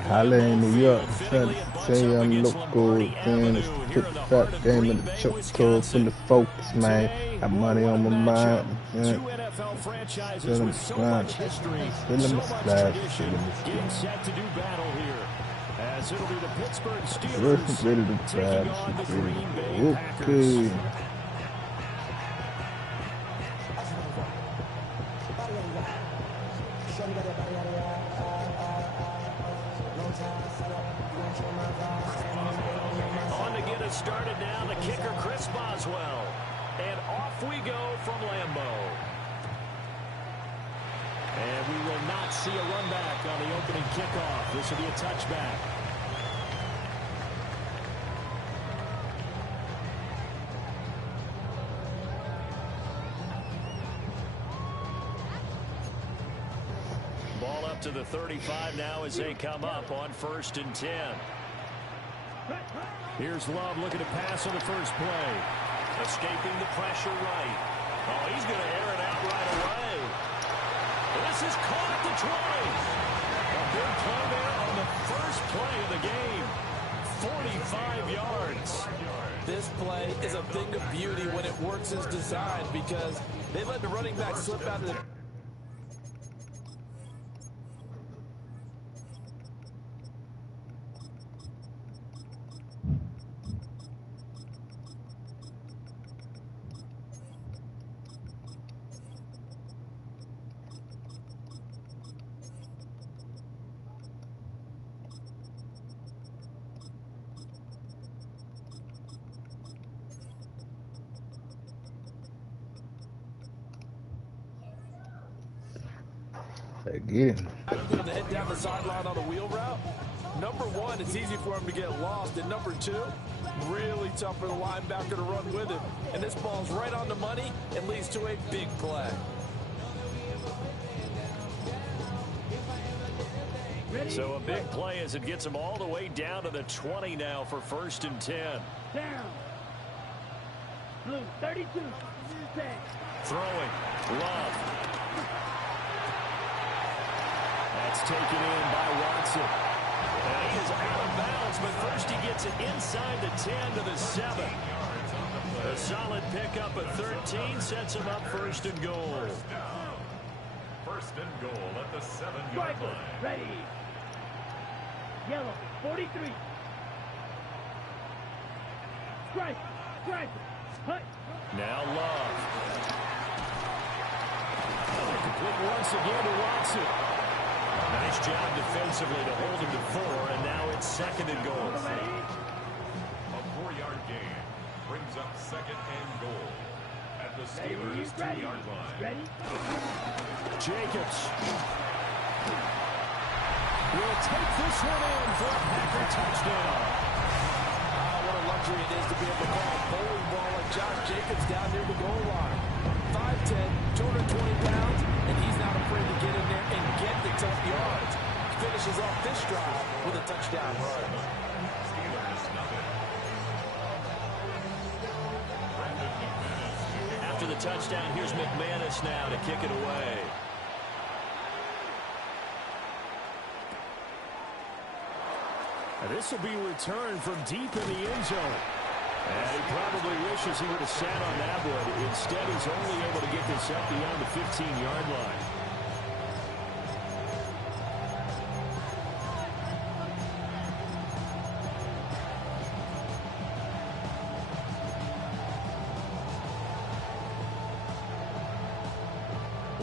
Holla in New York, say I'm local, man. It's the triple fat game of the choke code, full of focus, man. Got money on my mind, Two NFL franchises with so much history, so much tradition, getting set to do battle here. As it'll be the Pittsburgh Steelers taking on the Green Bay Packers. On to get it started now, the kicker Chris Boswell. And off we go from Lambeau. And we will not see a run back on the opening kickoff. This will be a touchback. Ball up to the 35 now as they come up on 1st and 10. Here's Love looking to pass on the first play. Escaping the pressure right. Oh, he's going to air it out right away. This is caught at the 20. A big play there on the first play of the game. 45 yards. This play is a thing of beauty when it works as designed because they let the running back slip out of the... Again. To head down the sideline on a wheel route. Number one, it's easy for him to get lost. And number two, really tough for the linebacker to run with it. And this ball's right on the money and leads to a big play. So a big play as it gets him all the way down to the 20 now for 1st and 10. Down. Blue, 32. Throwing. Love. That's taken in by Watson. And he is out of bounds, but first he gets it inside the 10 to the 7. A solid pickup at 13 sets him up 1st and goal. 1st and goal at the 7-yard line. Ready. Yellow, 43. Strike. Hut. Now Love. Complete once again to Watson. Nice job defensively to hold him to 4, and now it's 2nd and goal. A 4-yard gain brings up 2nd and goal at the Steelers' 2-yard line. Ready? Jacobs will take this one in for a Packer touchdown. What a luxury it is to be able to call a bowling ball like Josh Jacobs down near the goal line. 5'10", 220 pounds, and he's not afraid to get in there and get the tough yards. Finishes off this drive with a touchdown run. After the touchdown, here's McManus now to kick it away. And this will be returned from deep in the end zone. And he probably wishes he would have sat on that one. Instead, he's only able to get this up beyond the 15-yard line.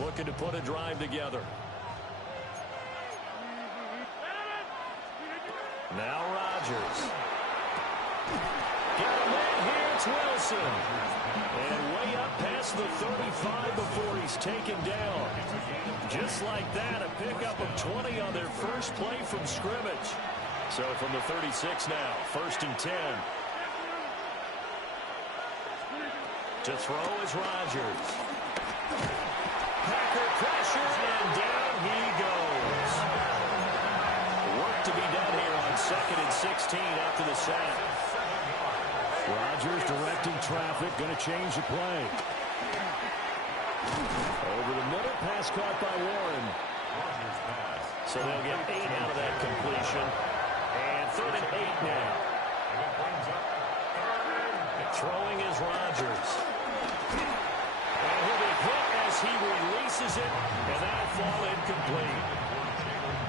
Looking to put a drive together. Now Rodgers. Got a man here, it's Wilson. And way up past the 35 before he's taken down. Just like that, a pickup of 20 on their first play from scrimmage. So from the 36 now, 1st and 10. To throw is Rodgers. Packer pressure, and down he goes. Work to be done here on 2nd and 16 after the sack. Rodgers directing traffic, going to change the play. Over the middle, pass caught by Warren. So they'll get 8 out of that completion. And 3rd and 8 now. Throwing is Rodgers. And he'll be hit as he releases it, and that'll fall incomplete.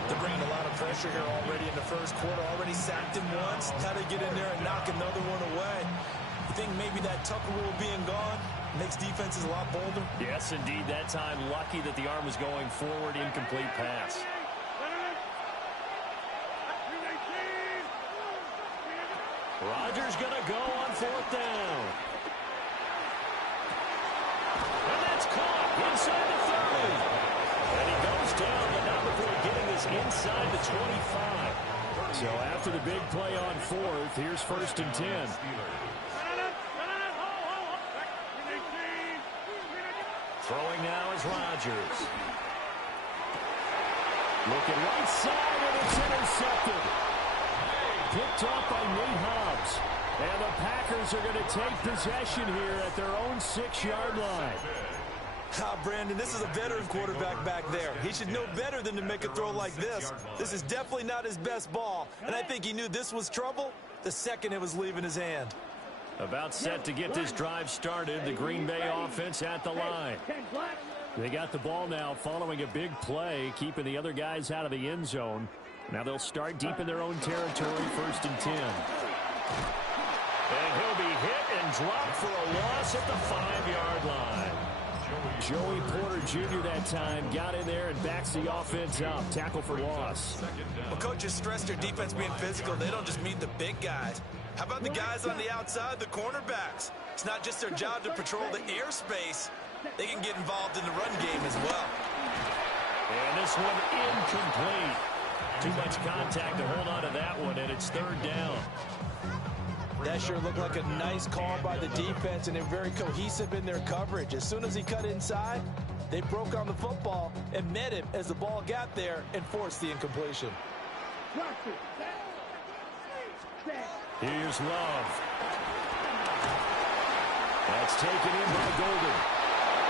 They're bringing a lot of pressure here already in the first quarter. Already sacked him once. How to get in there and knock another one away. You think maybe that Tucker rule being gone makes defenses a lot bolder? Yes, indeed. That time, lucky that the arm was going forward. Incomplete pass. Rodgers going to go on 4th down. And that's caught inside the 30. And he goes down, but not before getting this inside the 25. So after the big play on 4th, here's 1st and 10. Throwing now is Rodgers. Looking right side, and it's intercepted. Picked off by Nate Hobbs. And the Packers are going to take possession here at their own 6-yard line. Brandon, this is a veteran quarterback back there. He should know better than to make a throw like this. This is definitely not his best ball. And I think he knew this was trouble the second it was leaving his hand. About set to get this drive started. The Green Bay offense at the line. They got the ball now following a big play, keeping the other guys out of the end zone. Now they'll start deep in their own territory, 1st and 10. And he'll be hit and dropped for a loss at the 5-yard line. Joey Porter Jr. that time got in there and backs the offense up. Tackle for loss. Well, coaches stress their defense being physical. They don't just meet the big guys. How about the guys on the outside, the cornerbacks? It's not just their job to patrol the airspace. They can get involved in the run game as well. And this one incomplete. Too much contact to hold on to that one, and it's 3rd down. That sure looked like a nice call by the defense, and they're very cohesive in their coverage. As soon as he cut inside, they broke on the football and met him as the ball got there and forced the incompletion. Here's Love. That's taken in by Golden.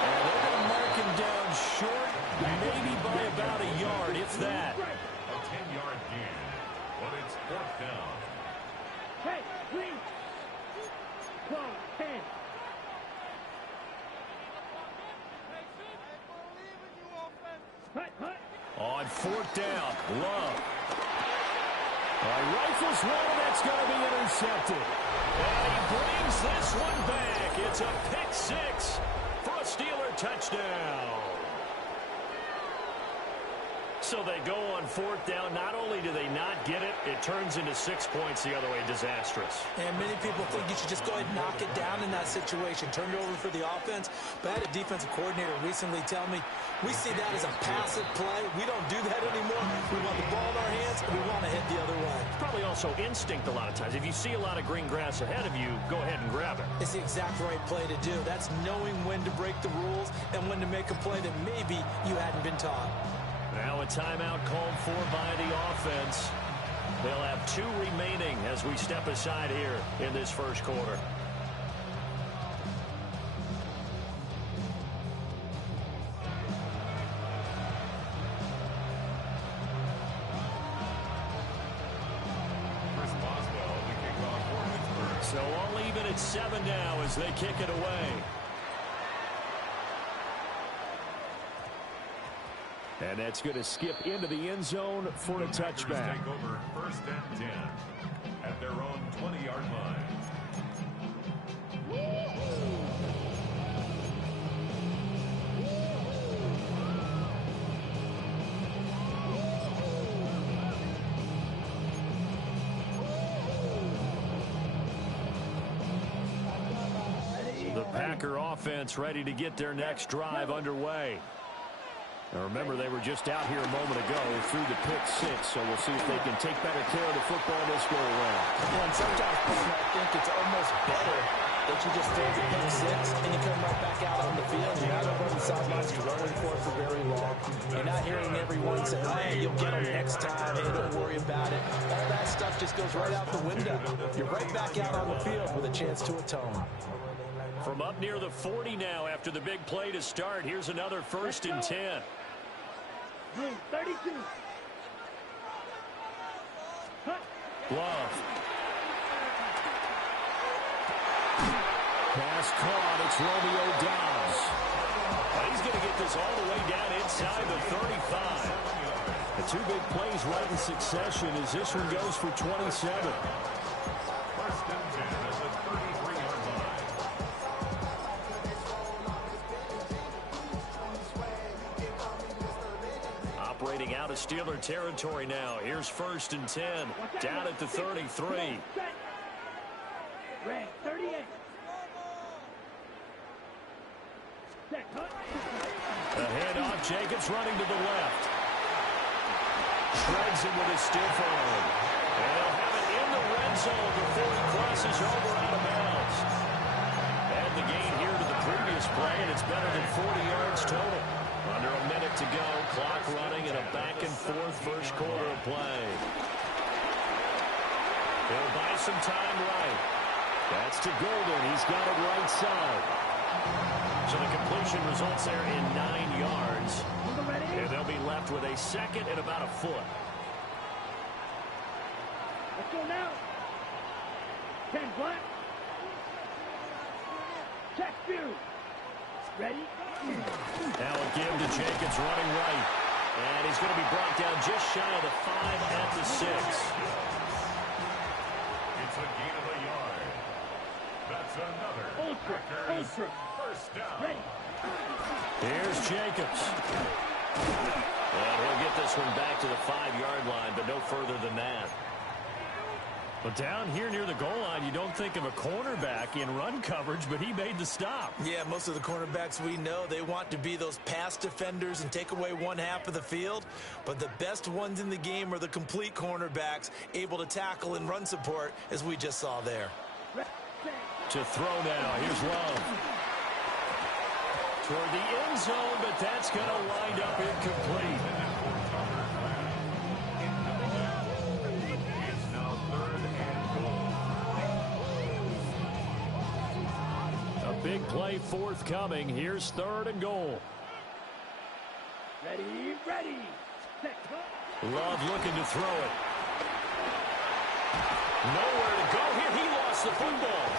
And they're going to mark him down short, maybe by about a yard, if that. A 10-yard gain, but it's 4th down. Hey, please. 12, 10. Hut. On 4th down, Love. Rifles one, that's going to be intercepted. And he brings this one back. It's a pick 6 for a Steeler touchdown. So they go on 4th down. Not only do they not get it, it turns into 6 points the other way. Disastrous. And many people think you should just go ahead and knock it down in that situation. Turn it over for the offense. But I had a defensive coordinator recently tell me, we see that as a passive play. We don't do that anymore. We want the ball in our hands, and we want to head the other way. Probably also instinct a lot of times. If you see a lot of green grass ahead of you, go ahead and grab it. It's the exact right play to do. That's knowing when to break the rules and when to make a play that maybe you hadn't been taught. Now a timeout called for by the offense. They'll have 2 remaining as we step aside here in this first quarter. So all even at 7 now as they kick it away. And that's going to skip into the end zone for a touchback. Take over 1st and 10 at their own 20-yard line. The Packer offense ready to get their next drive underway. Now remember, they were just out here a moment ago through the pick 6, so we'll see if they can take better care of the football this go around. And sometimes I think it's almost better that you just throw the pick six and you come right back out on the field. You're not over on the sidelines dwelling for it for very long. You're not hearing everyone say, oh, hey, you'll get them next time. Hey, don't worry about it. All that stuff just goes right out the window. You're right back out on the field with a chance to atone. From up near the 40 now after the big play to start. Here's another 1st and 10. 32. Love. Pass caught. It's Romeo Dobbs. He's going to get this all the way down inside the 35. The 2 big plays right in succession as this one goes for 27. 1st and 10 at the 33-yard line. Operating out of Steeler territory now. Here's 1st and 10. Down at the 33. Red 38. A handoff. Jacobs running to the left. Shreds him with a stiff arm. And they'll have it in the red zone before he crosses over out of bounds. And the gain here to the previous play, and it's better than 40 yards total. Under a minute to go. Clock running in a back-and-forth first quarter of play. They'll buy some time right. That's to Golden. He's got it right side. So the completion results there in 9 yards. And they'll be left with a 2nd and about a foot. Let's go now. 10 black. Check view. Ready? Now a give to Jacobs running right. And he's going to be brought down just shy of the 5 at the 6. It's a gain of a yard. That's another Packers first down. Ready. Here's Jacobs. And he'll get this one back to the 5-yard line, but no further than that. But down here near the goal line, you don't think of a cornerback in run coverage, but he made the stop. Yeah, most of the cornerbacks we know, they want to be those pass defenders and take away one half of the field. But the best ones in the game are the complete cornerbacks, able to tackle and run support, as we just saw there. To throw now. Here's Love. Toward the end zone, but that's going to wind up incomplete. It's now 3rd and goal. A big play forthcoming. Here's 3rd and goal. Ready, ready. Set. Love looking to throw it. Nowhere to go here. He lost the football.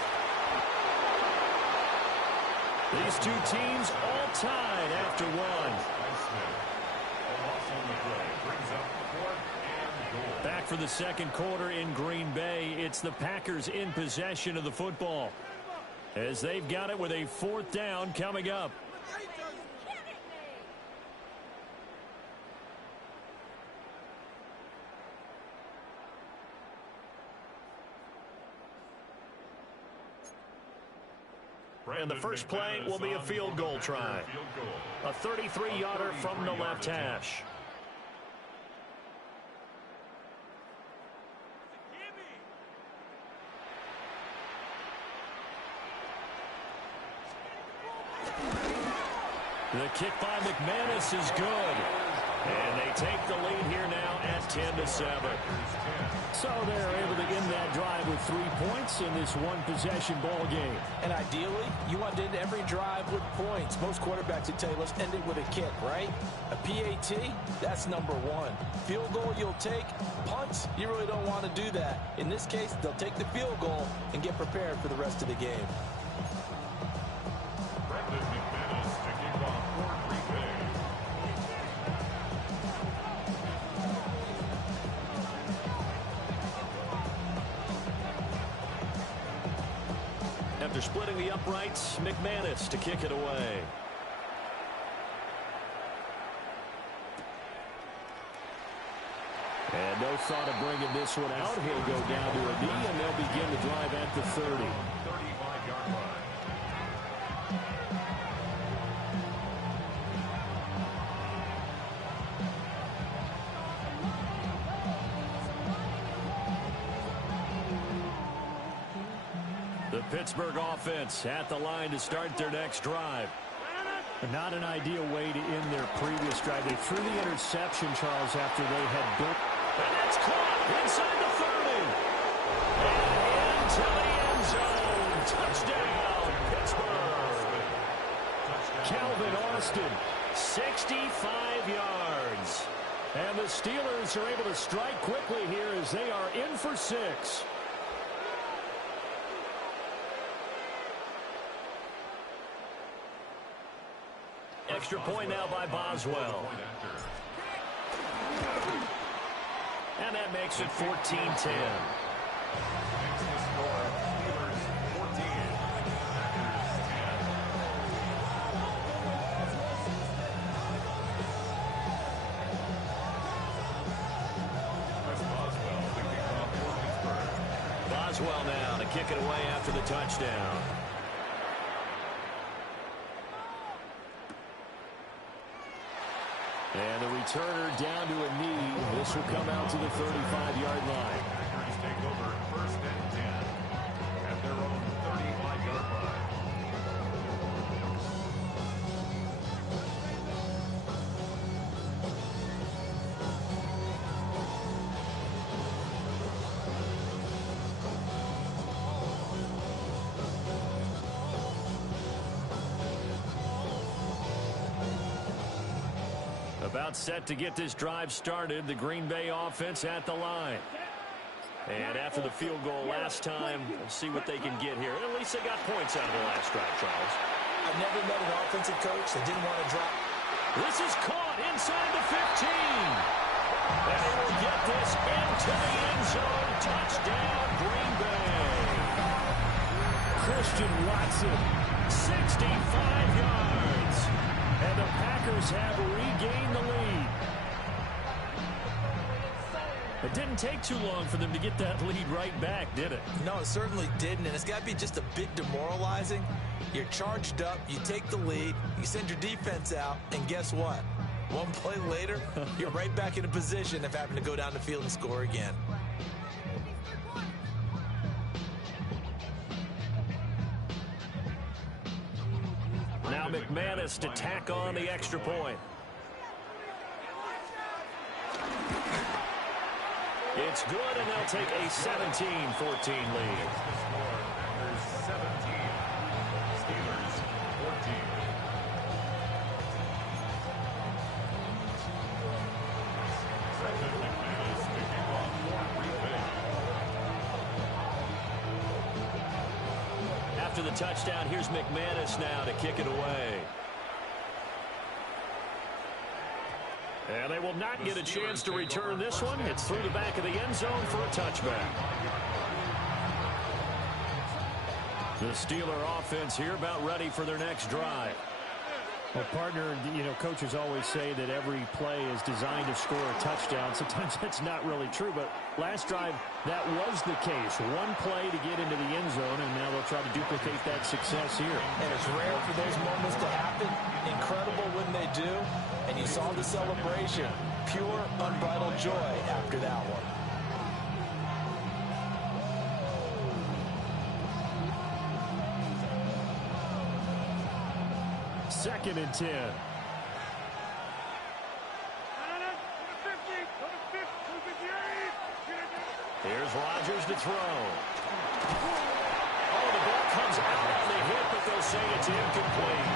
These 2 teams all tied after one. Back for the 2nd quarter in Green Bay. It's the Packers in possession of the football, as they've got it with a 4th down coming up. And the first play will be a field goal try. A 33-yarder from the left hash. The kick by McManus is good. And they take the lead here now at 10-7. So they're able to end that drive with 3 points in this one-possession ball game. And ideally, you want to end every drive with points. Most quarterbacks would tell you, let's end it with a kick, right? A PAT, that's number 1. Field goal you'll take. Punts, you really don't want to do that. In this case, they'll take the field goal and get prepared for the rest of the game. After splitting the uprights, McManus to kick it away. And no thought of bringing this one out. He'll go down to a knee, and they'll begin the drive at the 30. 35-yard line. The Pittsburgh offense at the line to start their next drive. Not an ideal way to end their previous drive. They threw the interception, Charles, after they had built. And that's caught inside the 30. And into the end zone. Touchdown, Pittsburgh. Calvin Austin, 65 yards. And the Steelers are able to strike quickly here as they are in for 6. Extra point now by Boswell. And that makes it 14-10. Boswell now to kick it away after the touchdown. And the returner down to a knee. This will come out to the 35-yard line. Packers take over 1st and 10 at their own 35-yard line. About set to get this drive started. The Green Bay offense at the line. And after the field goal last time, we'll see what they can get here. At least they got points out of the last drive, Charles. I've never met an offensive coach that didn't want to drop. This is caught inside the 15. And they will get this into the end zone. Touchdown, Green Bay. Christian Watson, 65 yards. And the Packers have regained the lead. It didn't take too long for them to get that lead right back, did it? No, it certainly didn't, and it's got to be just a bit demoralizing. You're charged up, you take the lead, you send your defense out, and guess what? One play later, you're right back in a position of having to go down the field and score again. Now McManus to tack on the extra point. It's good, and they'll take a 17-14 lead. Packers 17, Steelers 14. Second McManus to kick off for Green Bay. After the touchdown, here's McManus now to kick it away. And they will not get a chance to return this one. It's through the back of the end zone for a touchback. The Steeler offense here about ready for their next drive. Well, partner, you know, coaches always say that every play is designed to score a touchdown. Sometimes that's not really true, but last drive, that was the case. One play to get into the end zone, and now they'll try to duplicate that success here. And it's rare for those moments to happen. Incredible when they do. And you saw the celebration. Pure, unbridled joy after that one. Second and 10. Here's Rodgers to throw. Oh, the ball comes out on the hit, but they'll say it's incomplete.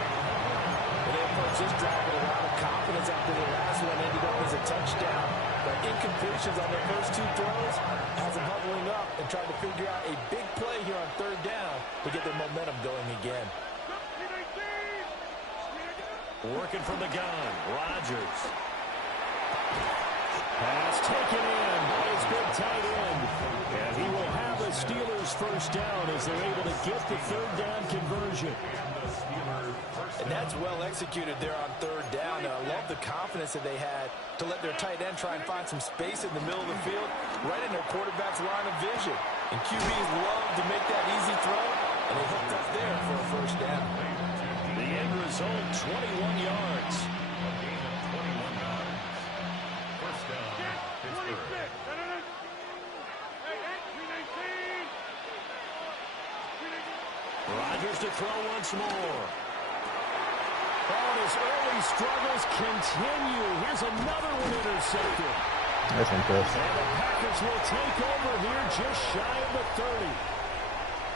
And they approached this drive with a lot of confidence after the last one ended up as a touchdown. But incompletions on their first two throws has them huddling up and trying to figure out a big play here on third down to get their momentum going again. Working from the gun, Rodgers. Pass taken in by his big tight end. And he will have the Steelers first down as they're able to get the third down conversion. And that's well executed there on third down. And I love the confidence that they had to let their tight end try and find some space in the middle of the field, right in their quarterback's line of vision. And QBs love to make that easy throw, and they hooked up there for a first down. The end result, 21 yards. First down, Pittsburgh. Rodgers to throw once more. Oh, his early struggles continue. Here's another one intercepted. That's impressive. And the Packers will take over here just shy of the 30.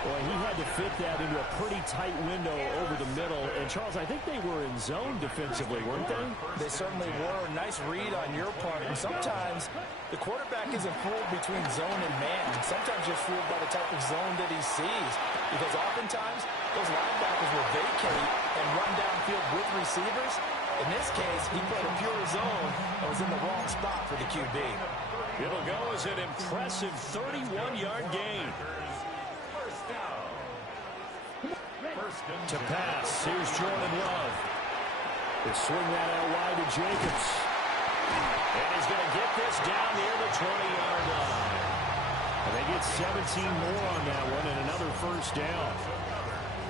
Boy, he had to fit that into a pretty tight window over the middle. And, Charles, I think they were in zone defensively, weren't they? They certainly were. Nice read on your part. And sometimes the quarterback isn't fooled between zone and man. Sometimes you're fooled by the type of zone that he sees. Because oftentimes those linebackers will vacate and run downfield with receivers. In this case, he played a pure zone and was in the wrong spot for the QB. It'll go as an impressive 31-yard gain. To pass, here's Jordan Love. They swing that out wide to Jacobs. And he's going to get this down near the 20-yard line. And they get 17 more on that one and another first down.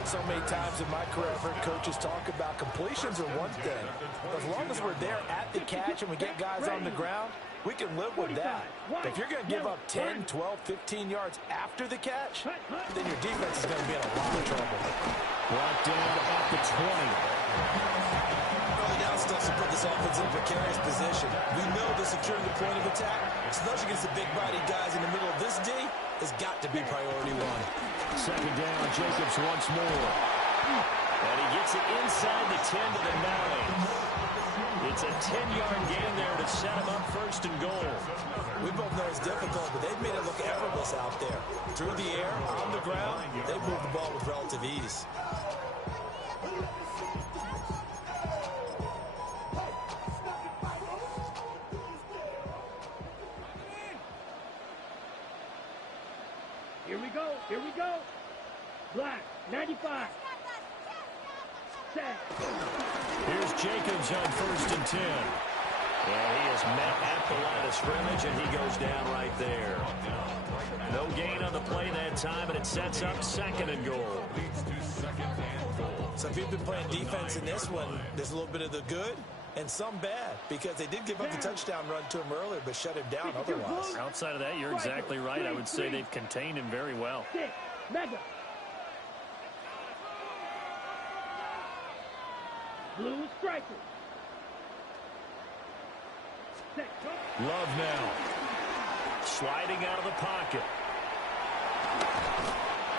So many times in my career, I've heard coaches talk about completions are one thing. As long as we're there at the catch and we get guys on the ground, we can live with that. But if you're going to give up 10, 12, 15 yards after the catch, then your defense is going to be in a lot of trouble. Brought down at the 20. Early down stuff to put this offense in a precarious position. We know they're securing the point of attack, especially against the big-bodied guys in the middle of this D. Has got to be priority one. Second down, Jacobs once more. And he gets it inside the 10 to the 9. It's a 10-yard gain there to set him up first and goal. We both know it's difficult, but they've made it look effortless out there. Through the air, on the ground, they move the ball with relative ease. Here we go. Here we go. Black, 95. Set. Here's Jacobs on first and 10. And he is met at the line of scrimmage, and he goes down right there. No gain on the play that time, and it sets up second and goal. So if you've been playing defense in this one, there's a little bit of the good and some bad, because they did give up the touchdown run to him earlier, but shut him down otherwise. Outside of that, you're exactly right. I would say they've contained him very well. Six. Mega. Blue striker. Set. Love now. Sliding out of the pocket.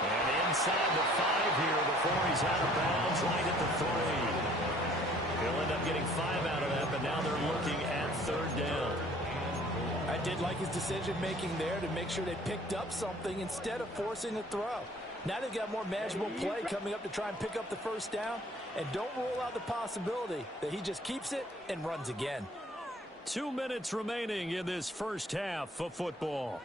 And inside the 5 here before he's out of bounds, right at the 3. He'll end up getting 5 out of that, but now they're looking at third down. I did like his decision-making there to make sure they picked up something instead of forcing a throw. Now they've got more manageable play coming up to try and pick up the first down, and don't rule out the possibility that he just keeps it and runs again. 2 minutes remaining in this first half of football.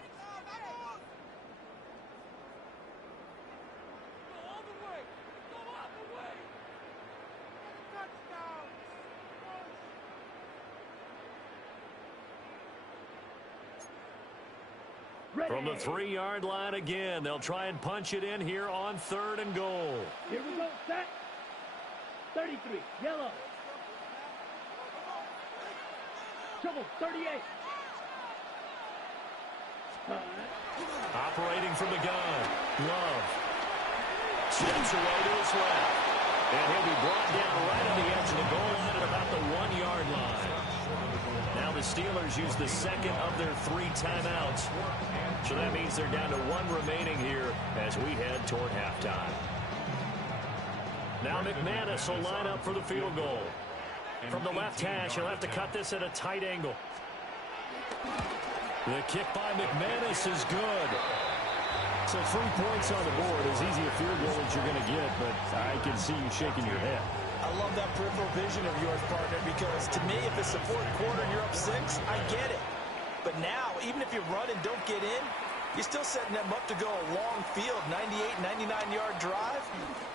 From the 3-yard line again, they'll try and punch it in here on third and goal. Here we go. Set. 33. Yellow. Trouble. 38. Operating from the gun. Love. Steps away to his left. And he'll be brought down right on the edge of the goal line at about the 1-yard line. Now the Steelers use the second of their 3 timeouts. So that means they're down to 1 remaining here as we head toward halftime. Now McManus will line up for the field goal. From the left hash, he'll have to cut this at a tight angle. The kick by McManus is good. So 3 points on the board. As easy a field goal as you're going to get, but I can see you shaking your head. I love that peripheral vision of yours, partner, because to me, if it's the 4th quarter and you're up 6, I get it. But now, even if you run and don't get in, you're still setting them up to go a long field, 98, 99-yard drive.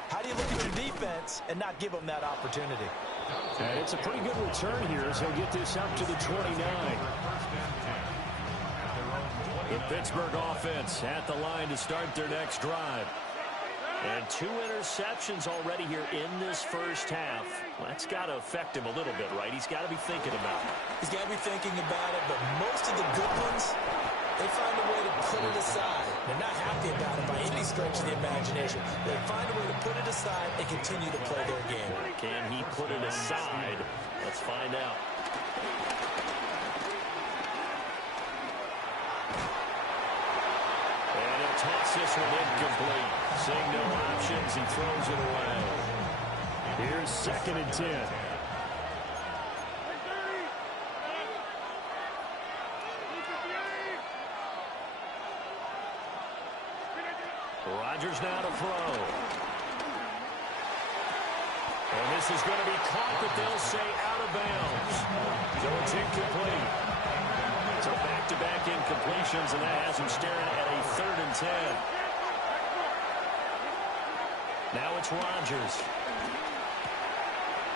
How do you look at your defense and not give them that opportunity? And it's a pretty good return here as he'll get this up to the 29. The Pittsburgh offense at the line to start their next drive. And 2 interceptions already here in this first half. Well, that's got to affect him a little bit, right? He's got to be thinking about it. He's got to be thinking about it, but most of the good ones They find a way to put it aside. They're not happy about it by any stretch of the imagination. They find a way to put it aside and continue to play their game. Can he put it aside? Let's find out. And he'll toss this one incomplete. Seeing no options, he throws it away. Here's 2nd and 10. Rodgers now to throw. And this is going to be caught, but they'll say out of bounds. So it's incomplete. So back-to-back incompletions, and that has him staring at a 3rd and 10. Now it's Rodgers.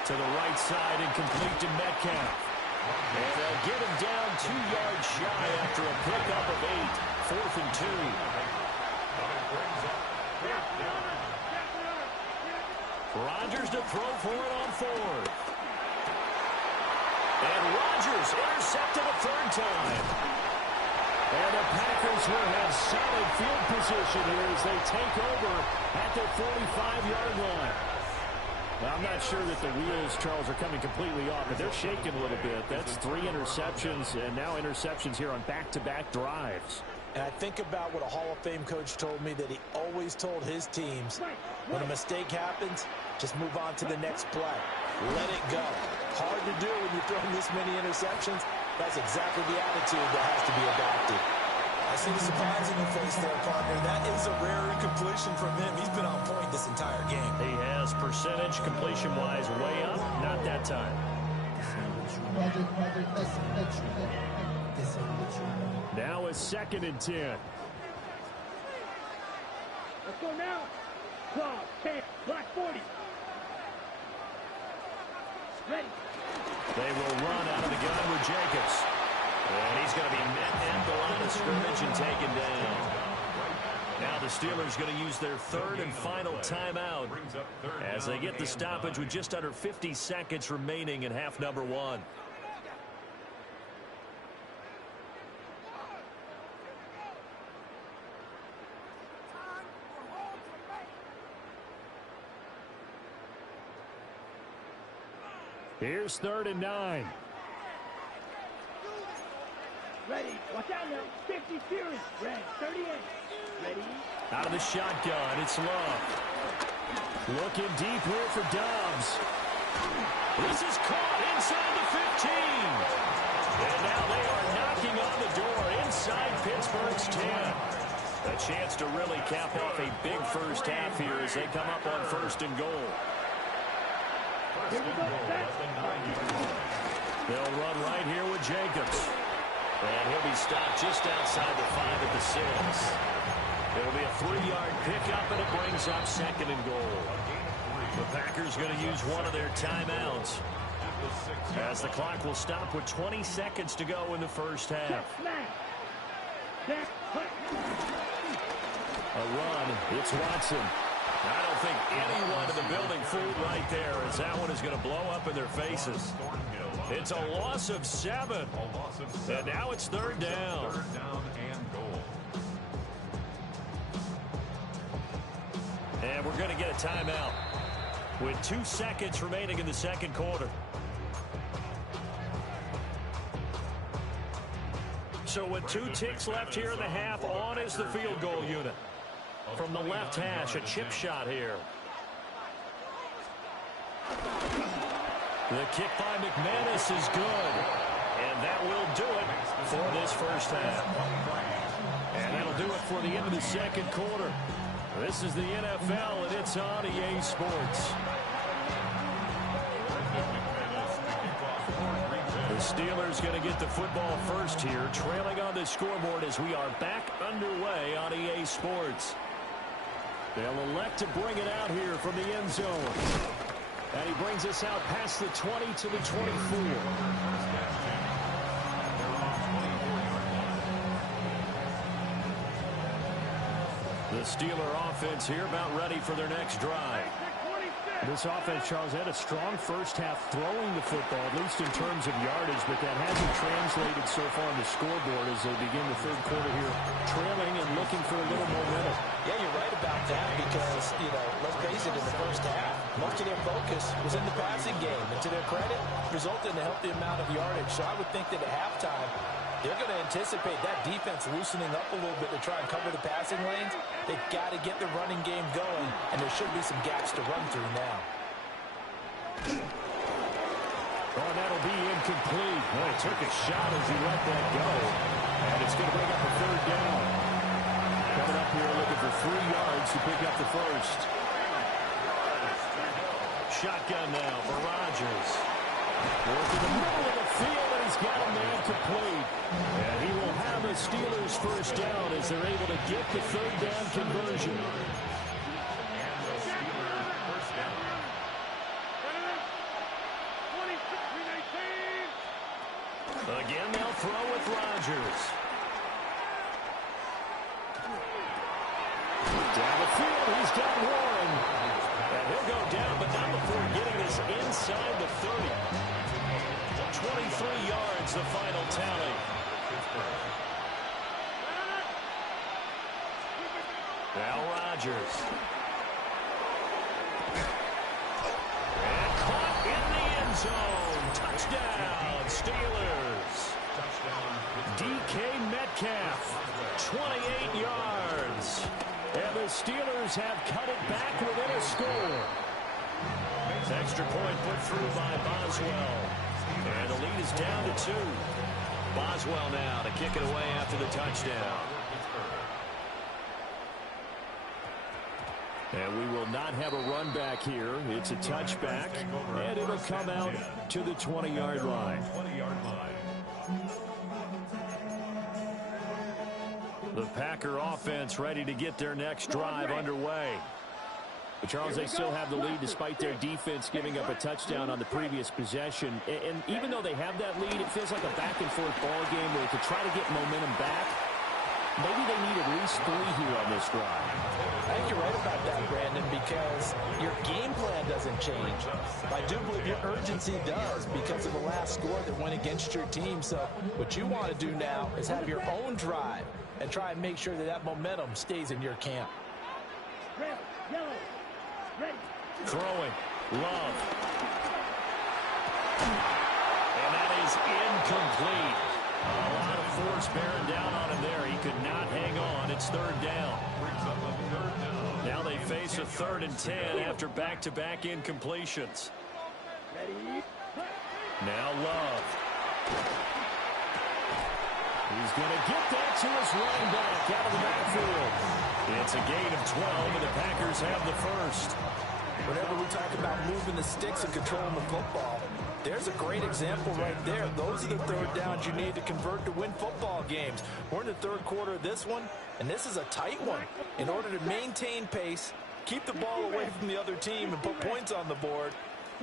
To the right side, incomplete to Metcalf. And they'll get him down 2 yards shy after a pickup of 8. 4th and 2. Rodgers to throw for it on 4th. And Rodgers intercepted a 3rd time. And the Packers will have solid field position here as they take over at their 45-yard line. Well, I'm not sure that the wheels, Charles, are coming completely off, but they're shaking a little bit. That's 3 interceptions, and now interceptions here on back-to-back drives. And I think about what a Hall of Fame coach told me, that he always told his teams, when a mistake happens, just move on to the next play. Let it go. Hard to do when you're throwing this many interceptions. That's exactly the attitude that has to be adopted. I see the surprise in your face there, partner. That is a rare incompletion from him. He's been on point this entire game. He has percentage completion-wise way up. Not that time. Now it's 2nd and 10. Let's go now. 12, 10, block 40. Ready. They will run out of the gun with Jacobs. And he's going to be met at the line of scrimmage and taken down. Now the Steelers going to use their 3rd and final timeout as they get the stoppage with just under 50 seconds remaining in half number 1. Here's 3rd and 9. Ready. Watch out now. 50 series. Ready. 38. Ready. Out of the shotgun, it's Love. Looking deep here for Dobbs. This is caught inside the 15. And now they are knocking on the door inside Pittsburgh's 10. A chance to really cap off a big first half here as they come up on 1st and goal. They'll run right here with Jacobs. And he'll be stopped just outside the 5 at the 6. It'll be a 3-yard pickup, and it brings up 2nd and goal. The Packers going to use one of their timeouts as the clock will stop with 20 seconds to go in the first half. A run. It's Watson. I don't think anyone in the building fooled right there, as that one is going to blow up in their faces. It's a loss of 7. And now it's 3rd down. 3rd down and goal. And we're going to get a timeout with 2 seconds remaining in the 2nd quarter. So with 2 ticks left here in the half, on is the field goal unit. From the left hash, a chip shot here. The kick by McManus is good. And that will do it for this first half. And that'll do it for the end of the 2nd quarter. This is the NFL, and it's on EA Sports. The Steelers going to get the football first here, trailing on the scoreboard as we are back underway on EA Sports. They'll elect to bring it out here from the end zone. And he brings us out past the 20 to the 24. The Steeler offense here about ready for their next drive. This offense, Charles, had a strong first half throwing the football, at least in terms of yardage, but that hasn't translated so far on the scoreboard as they begin the third quarter here, trailing and looking for a little momentum. Yeah, you're right about that because, let's face it, in the first half, most of their focus was in the passing game. And to their credit, resulted in a healthy amount of yardage. So I would think that at halftime, they're going to anticipate that defense loosening up a little bit to try and cover the passing lanes. They've got to get the running game going, and there should be some gaps to run through now. Oh, that'll be incomplete. Well, he took a shot as he let that go. And it's going to bring up a third down. Coming up here looking for 3 yards to pick up the first. Shotgun now for Rodgers. Working the middle of the field, and he's got a man complete. And he will have a Steelers first down as they're able to get the third down conversion. And the Steelers first down. Again, they'll throw with Rodgers. Down the field, he's got Warren. And he'll go down, but not before getting this inside the 30. 23 yards, the final tally. Now Rodgers. And caught in the end zone. Touchdown, Steelers. DK Metcalf, 28 yards. And the Steelers have cut it back within a score. Extra point put through by Boswell. And the lead is down to 2. Boswell now to kick it away after the touchdown. And we will not have a run back here. It's a touchback, and it'll come out to the 20-yard line. The Packer offense ready to get their next drive underway. But Charles, they still have the lead despite their defense giving up a touchdown on the previous possession. And even though they have that lead, it feels like a back-and-forth ball game where to try to get momentum back, maybe they need at least 3 here on this drive. I think you're right about that, Brandon, because your game plan doesn't change. I do believe your urgency does because of the last score that went against your team. So what you want to do now is have your own drive and try and make sure that that momentum stays in your camp. Red, yellow, ready. Throwing. Love. And that is incomplete. A lot of force bearing down on him there. He could not hang on. It's third down. Now they face a 3rd and 10 after back-to-back incompletions. Ready. Now Love. He's going to get that to his running back out of the backfield. It's a gain of 12, and the Packers have the first. Whenever we talk about moving the sticks and controlling the football, there's a great example right there. Those are the third downs you need to convert to win football games. We're in the third quarter of this one, and this is a tight one. In order to maintain pace, keep the ball away from the other team, and put points on the board,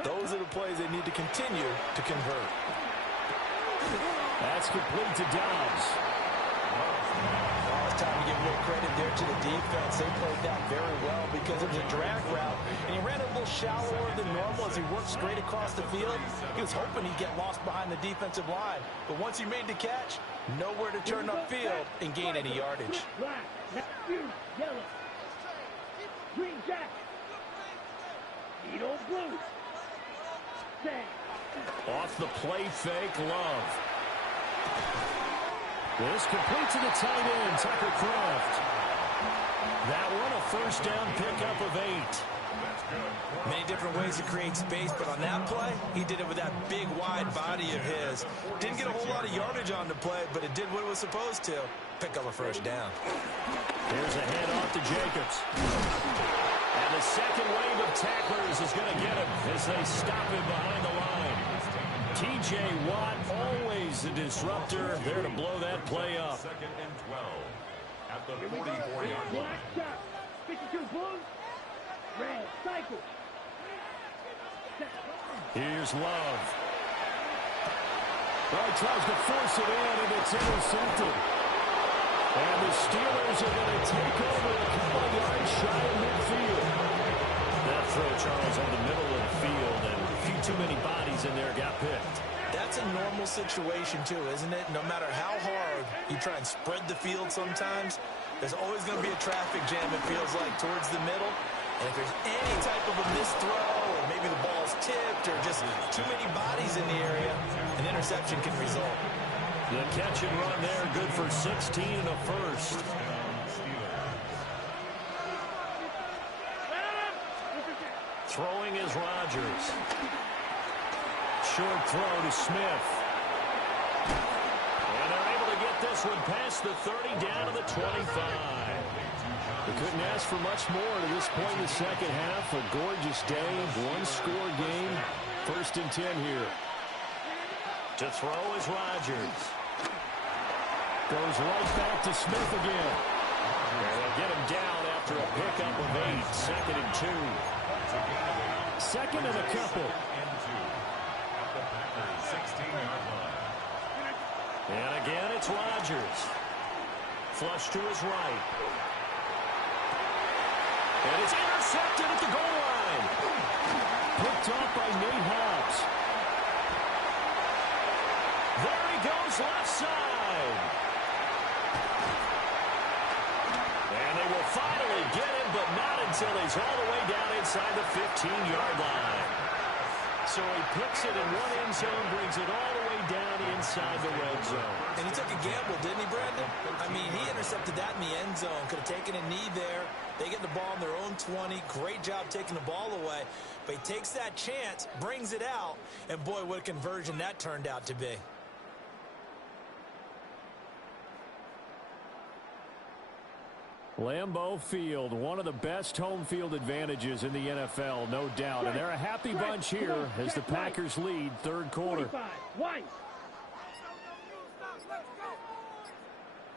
those are the plays they need to continue to convert. That's complete to Dobbs. It's time to give real credit there to the defense. They played that very well because it was a drag route, and he ran a little shallower than normal as he worked straight across the field. He was hoping he'd get lost behind the defensive line, but once he made the catch, nowhere to turn upfield and gain any yardage. Black, yellow, green jack, Edo blue. Off the play fake, Love. This complete to the tight end, Tucker Kraft. That one a first down pickup of 8. Many different ways to create space, but on that play, he did it with that big, wide body of his. Didn't get a whole lot of yardage on the play, but it did what it was supposed to. Pick up a first down. Here's a handoff to Jacobs. And the second wave of tacklers is going to get him as they stop him behind the line. T.J. Watt, always the disruptor, there to blow that play up. 2nd and 12 at the 44-yard line. Black shot, 52 blue, red cycle. Here's Love. Well, he tries to force it in, and it's intercepted. And the Steelers are going to take over a couple of yards shy of midfield. That throw, Charles, on the middle of the field, and a few too many bodies in there got picked. That's a normal situation, too, isn't it? No matter how hard you try and spread the field sometimes, there's always going to be a traffic jam, it feels like, towards the middle. And if there's any type of a missed throw, or maybe the ball's tipped, or just too many bodies in the area, an interception can result. The catch and run there, good for 16 and a first. Throwing is Rodgers. Short throw to Smith. And they're able to get this one past the 30 down to the 25. They couldn't ask for much more to this point in the second half. A gorgeous day, one-score game. 1st and 10 here. To throw is Rodgers. Goes right back to Smith again. And they'll get him down after a pickup of 8. 2nd and 2. 2nd and a couple. And again, it's Rodgers. Flush to his right. And it's intercepted at the goal line. Picked off by Nate Hobbs. There he goes, left side. And they will finally get him, but not until he's all the way down inside the 15-yard line. So he picks it in one end zone, brings it all the way down inside the red zone. And he took a gamble, didn't he, Brandon? I mean, he intercepted that in the end zone. Could have taken a knee there. They get the ball on their own 20. Great job taking the ball away. But he takes that chance, brings it out, and boy, what a conversion that turned out to be. Lambeau Field, one of the best home field advantages in the NFL, no doubt. And they're a happy bunch here as the Packers lead 3rd quarter. 45, white.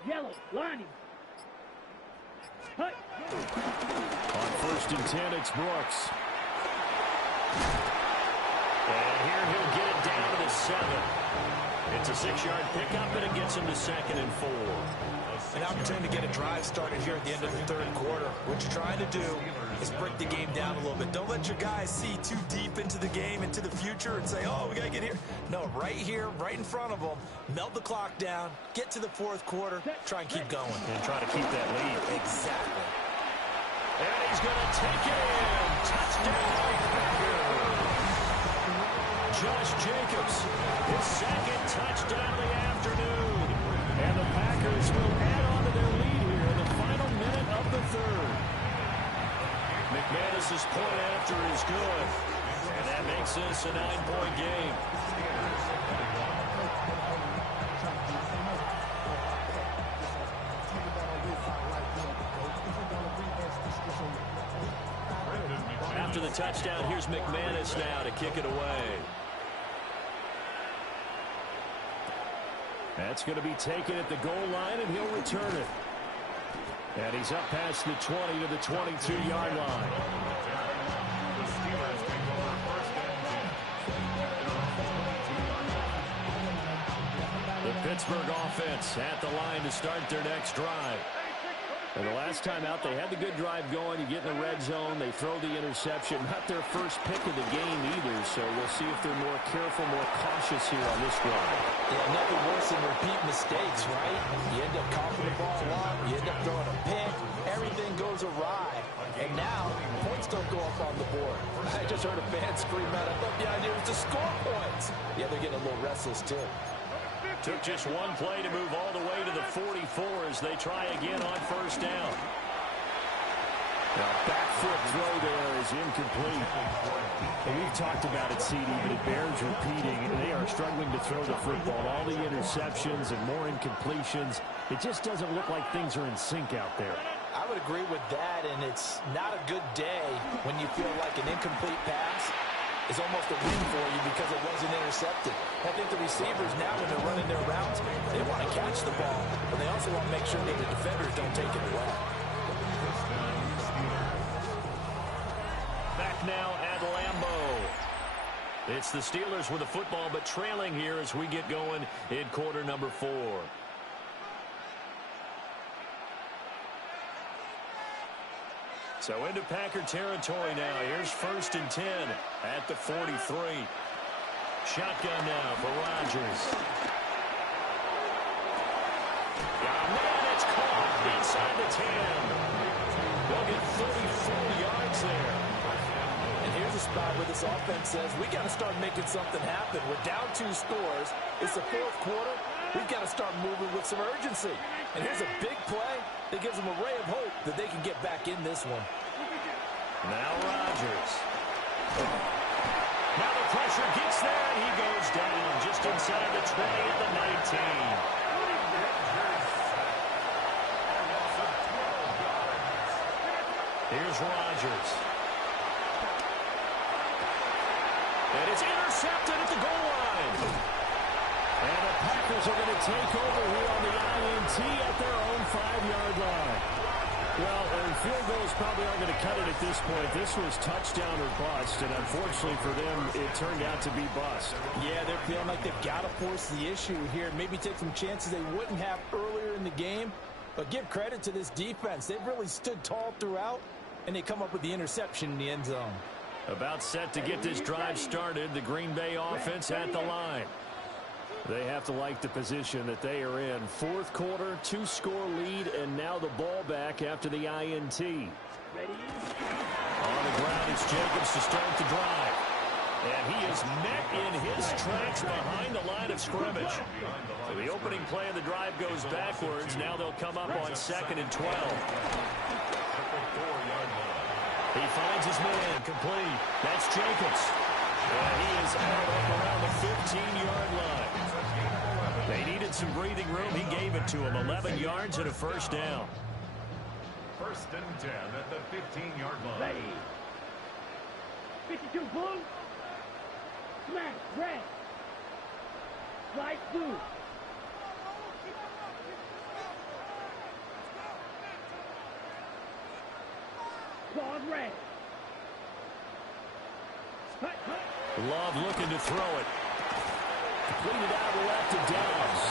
Yellow, lining. Hut. On 1st and 10, it's Brooks. And here he'll get it down to the 7. It's a 6-yard pickup, and it gets him to 2nd and 4. An opportunity to get a drive started here at the end of the 3rd quarter. What you're trying to do is break the game down a little bit. Don't let your guys see too deep into the game, into the future, and say, oh, we got to get here. No, right here, right in front of them, melt the clock down, get to the 4th quarter, try and keep going. And try to keep that lead. Exactly. And he's going to take it in. Touchdown, Packers. Josh Jacobs, his 2nd touchdown of the afternoon. And the Packers will add on to their lead here in the final minute of the 3rd. McManus's point after is good. And that makes this a 9-point game. After the touchdown, here's McManus now to kick it away. That's going to be taken at the goal line, and he'll return it. And he's up past the 20 to the 22-yard line. The Pittsburgh offense at the line to start their next drive. And the last time out, they had the good drive going. You get in the red zone, they throw the interception. Not their first pick of the game either, so we'll see if they're more careful, more cautious here on this drive. Yeah, nothing worse than repeat mistakes, right? You end up coughing the ball a lot, you end up throwing a pick, everything goes awry. And now, points don't go up on the board. I just heard a fan scream out, I thought the idea was to score points. Yeah, they're getting a little restless, too. Took just one play to move all the way to the 44 as they try again on 1st down. Now, back foot throw there is incomplete. And we've talked about it, CD, but it bears repeating. They are struggling to throw the football. All the interceptions and more incompletions. It just doesn't look like things are in sync out there. I would agree with that, and it's not a good day when you feel like an incomplete pass is almost a win for you because it wasn't intercepted. I think the receivers now, when they're running their routes, they want to catch the ball, but they also want to make sure that the defenders don't take it away. Back now at Lambeau. It's the Steelers with the football, but trailing here as we get going in quarter number 4. So into Packer territory now. Here's 1st and 10 at the 43. Shotgun now for Rodgers. Man, it's caught inside the 10. They'll get 34 yards there. And here's a spot where this offense says, we got to start making something happen. We're down 2 scores. It's the 4th quarter. We've got to start moving with some urgency. And here's a big play that gives them a ray of hope that they can get back in this one. Now Rodgers. Now the pressure gets there, and he goes down just inside the 20 at the 19. Here's Rodgers. And it's intercepted at the goal line. And the Packers are going to take over here on the INT at their own 5-yard line. Well, field goals probably aren't going to cut it at this point. This was touchdown or bust, and unfortunately for them, it turned out to be bust. Yeah, they're feeling like they've got to force the issue here. Maybe take some chances they wouldn't have earlier in the game. But give credit to this defense. They've really stood tall throughout, and they come up with the interception in the end zone. About set to get this drive started, the Green Bay offense at the line. They have to like the position that they are in. 4th quarter, 2-score lead, and now the ball back after the INT. On the ground, it's Jacobs to start the drive. And he is met in his tracks behind the line of scrimmage. So the opening play of the drive goes backwards. Now they'll come up on 2nd and 12. He finds his man, complete. That's Jacobs. And he is out up around the 15-yard line. They needed some breathing room. He gave it to him. 11 yards and a 1st down. 1st and 10 at the 15-yard line. Ready. 52 blue. Smash red. Light blue. Claws red. Hut, hut. Love looking to throw it. Completed out left to Dallas.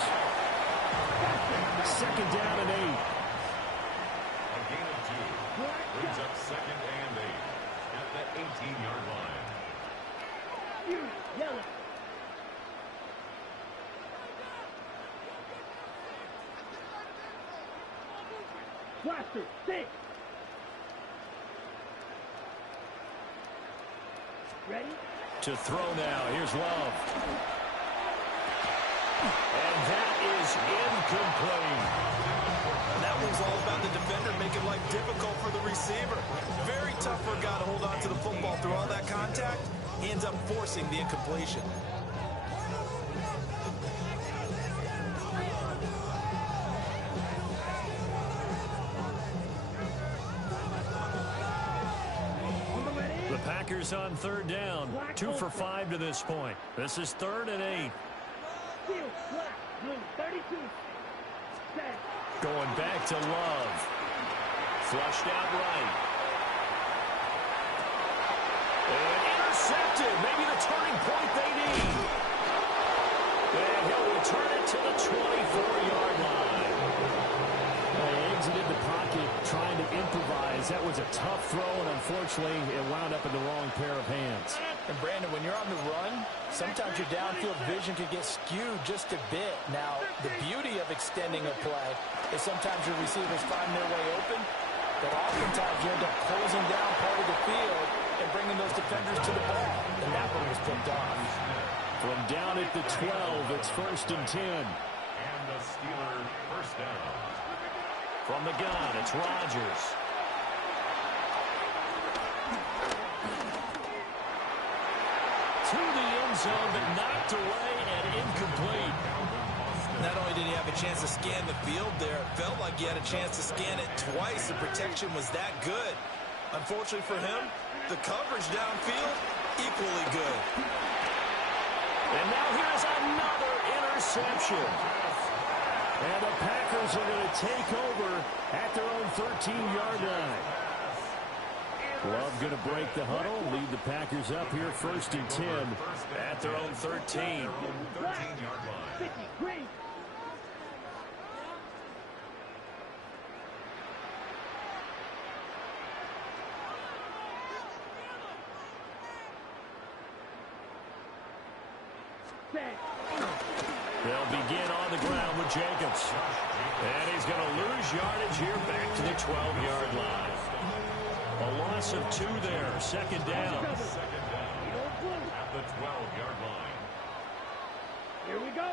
2nd down and 8. A gain of 2. Brings up 2nd and 8 at the 18-yard line. Yellow. Blaster 6. Ready? To throw now. Here's Love. And that is incomplete. That one's all about the defender making life difficult for the receiver. Very tough for a guy to hold on to the football through all that contact. He ends up forcing the incompletion. The Packers on 3rd down. 2 for 5 to this point. This is 3rd and 8. Steel, black, blue, 32. Set. Going back to Love. Flushed out right. And intercepted. Maybe the turning point they need. And he'll return it to the 24-yard line. They exited the pocket trying to improvise. That was a tough throw, and unfortunately, it wound up in the wrong pair of hands. And Brandon, when you're on the run, sometimes your downfield vision can get skewed just a bit. Now, the beauty of extending a play is sometimes your receivers find their way open, but oftentimes you end up closing down part of the field and bringing those defenders to the ball. And that one was picked off. From down at the 12, it's 1st and 10. And the Steelers 1st down. From the gun, it's Rodgers. To the end zone, but knocked away and incomplete. Not only did he have a chance to scan the field there, it felt like he had a chance to scan it twice. The protection was that good. Unfortunately for him, the coverage downfield, equally good. And now here's another interception. And the Packers are going to take over at their own 13-yard line. Love going to break the huddle, lead the Packers up here 1st and 10 at their own 13. 13-yard line. 53. Set. They'll begin on the ground with Jacobs. And he's going to lose yardage here back to the 12-yard line. A loss of 2 there. Second down. At the 12-yard line. Here we go.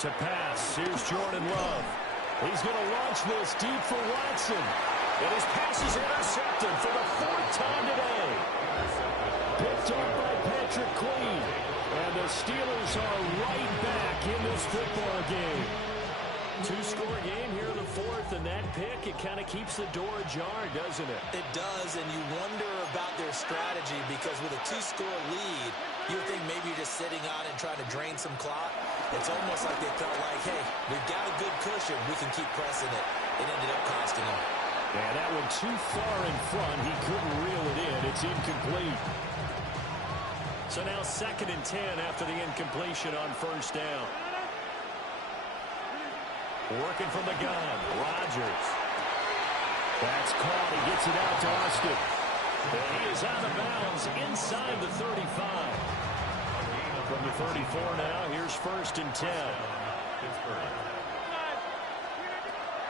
To pass. Here's Jordan Love. He's going to launch this deep for Watson. And his pass is intercepted for the 4th time today. Picked up by Patrick Queen. And the Steelers are right back in this football game. 2-score game here in the 4th, and that pick, it kind of keeps the door ajar, doesn't it? It does, and you wonder about their strategy because with a 2-score lead, you would think maybe you're just sitting on it and trying to drain some clock. It's almost like they felt like, hey, we've got a good cushion. We can keep pressing it. It ended up costing them. Yeah, that one too far in front. He couldn't reel it in. It's incomplete. So now 2nd and 10 after the incompletion on 1st down. Working from the gun, Rodgers. That's caught. He gets it out to Austin. And he is out of bounds inside the 35. From the 34 now, here's 1st and 10.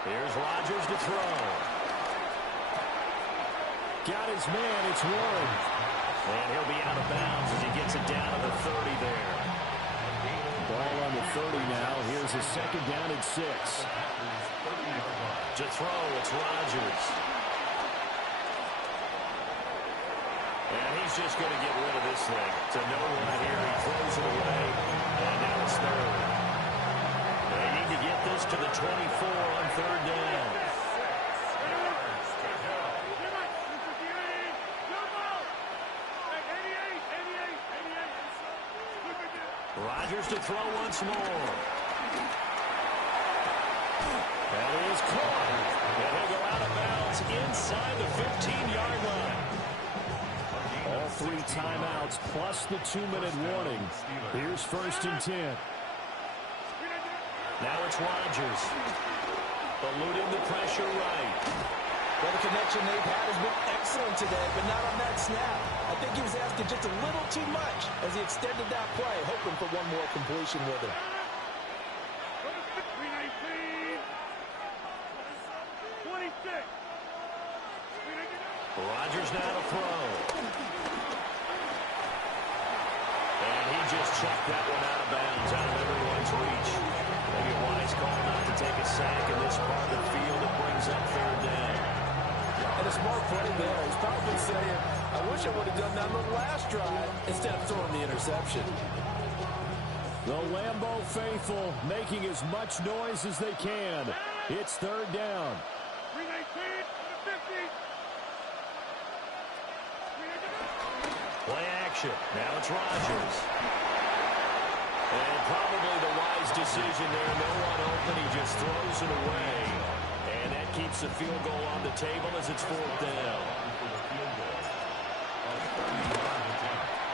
Here's Rodgers to throw. Got his man, it's Warren. And he'll be out of bounds as he gets it down to the 30 there. Ball on the 30 now. Here's a 2nd down and 6. To throw, it's Rodgers. And he's just going to get rid of this thing. To no one here. He throws it away. And now it's 3rd. They need to get this to the 24 on 3rd down. Rodgers to throw once more. That is caught. And he'll go out of bounds inside the 15-yard line. All 3 timeouts plus the 2-minute warning. Here's 1st and 10. Now it's Rodgers. Eluding the pressure right. Well, the connection they've had has been excellent today, but not on that snap. I think he was asking just a little too much as he extended that play, hoping for one more completion with him. Rodgers now to throw. And he just chucked that one out of bounds, out of everyone's reach. Maybe a wise call not to take a sack in this part of the field. It brings up 3rd down. And a smart play there. He's probably saying, I wish I would have done that on the last drive instead of throwing the interception. The Lambeau faithful making as much noise as they can. It's 3rd down. Play action. Now it's Rodgers. And probably the wise decision there. No one open. He just throws it away. And that keeps the field goal on the table as it's 4th down.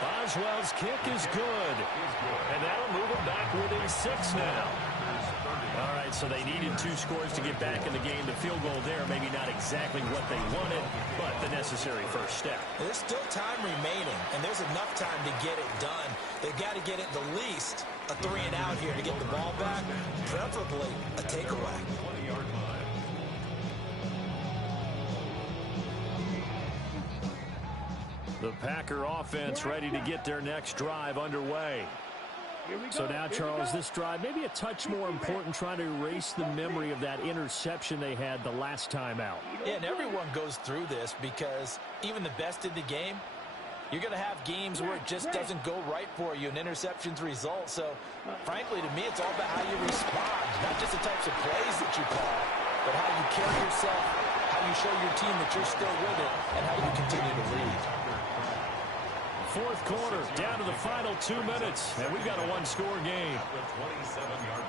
Boswell's kick is good. And that'll move him back within 6 now. All right, so they needed 2 scores to get back in the game. The field goal there, maybe not exactly what they wanted, but the necessary first step. There's still time remaining, and there's enough time to get it done. They've got to get it the least a 3-and-out here to get the ball back, preferably a takeaway. The Packer offense ready to get their next drive underway. So now, Charles, this drive maybe a touch more important, trying to erase the memory of that interception they had the last time out. Yeah, and everyone goes through this because even the best in the game, you're going to have games where it just doesn't go right for you, and interceptions result. So, frankly, to me, it's all about how you respond, not just the types of plays that you call, but how you carry yourself, how you show your team that you're still with it, and how you continue to lead. 4th quarter, down to the final 2 minutes, and we've got a 1-score game. At the 27-yard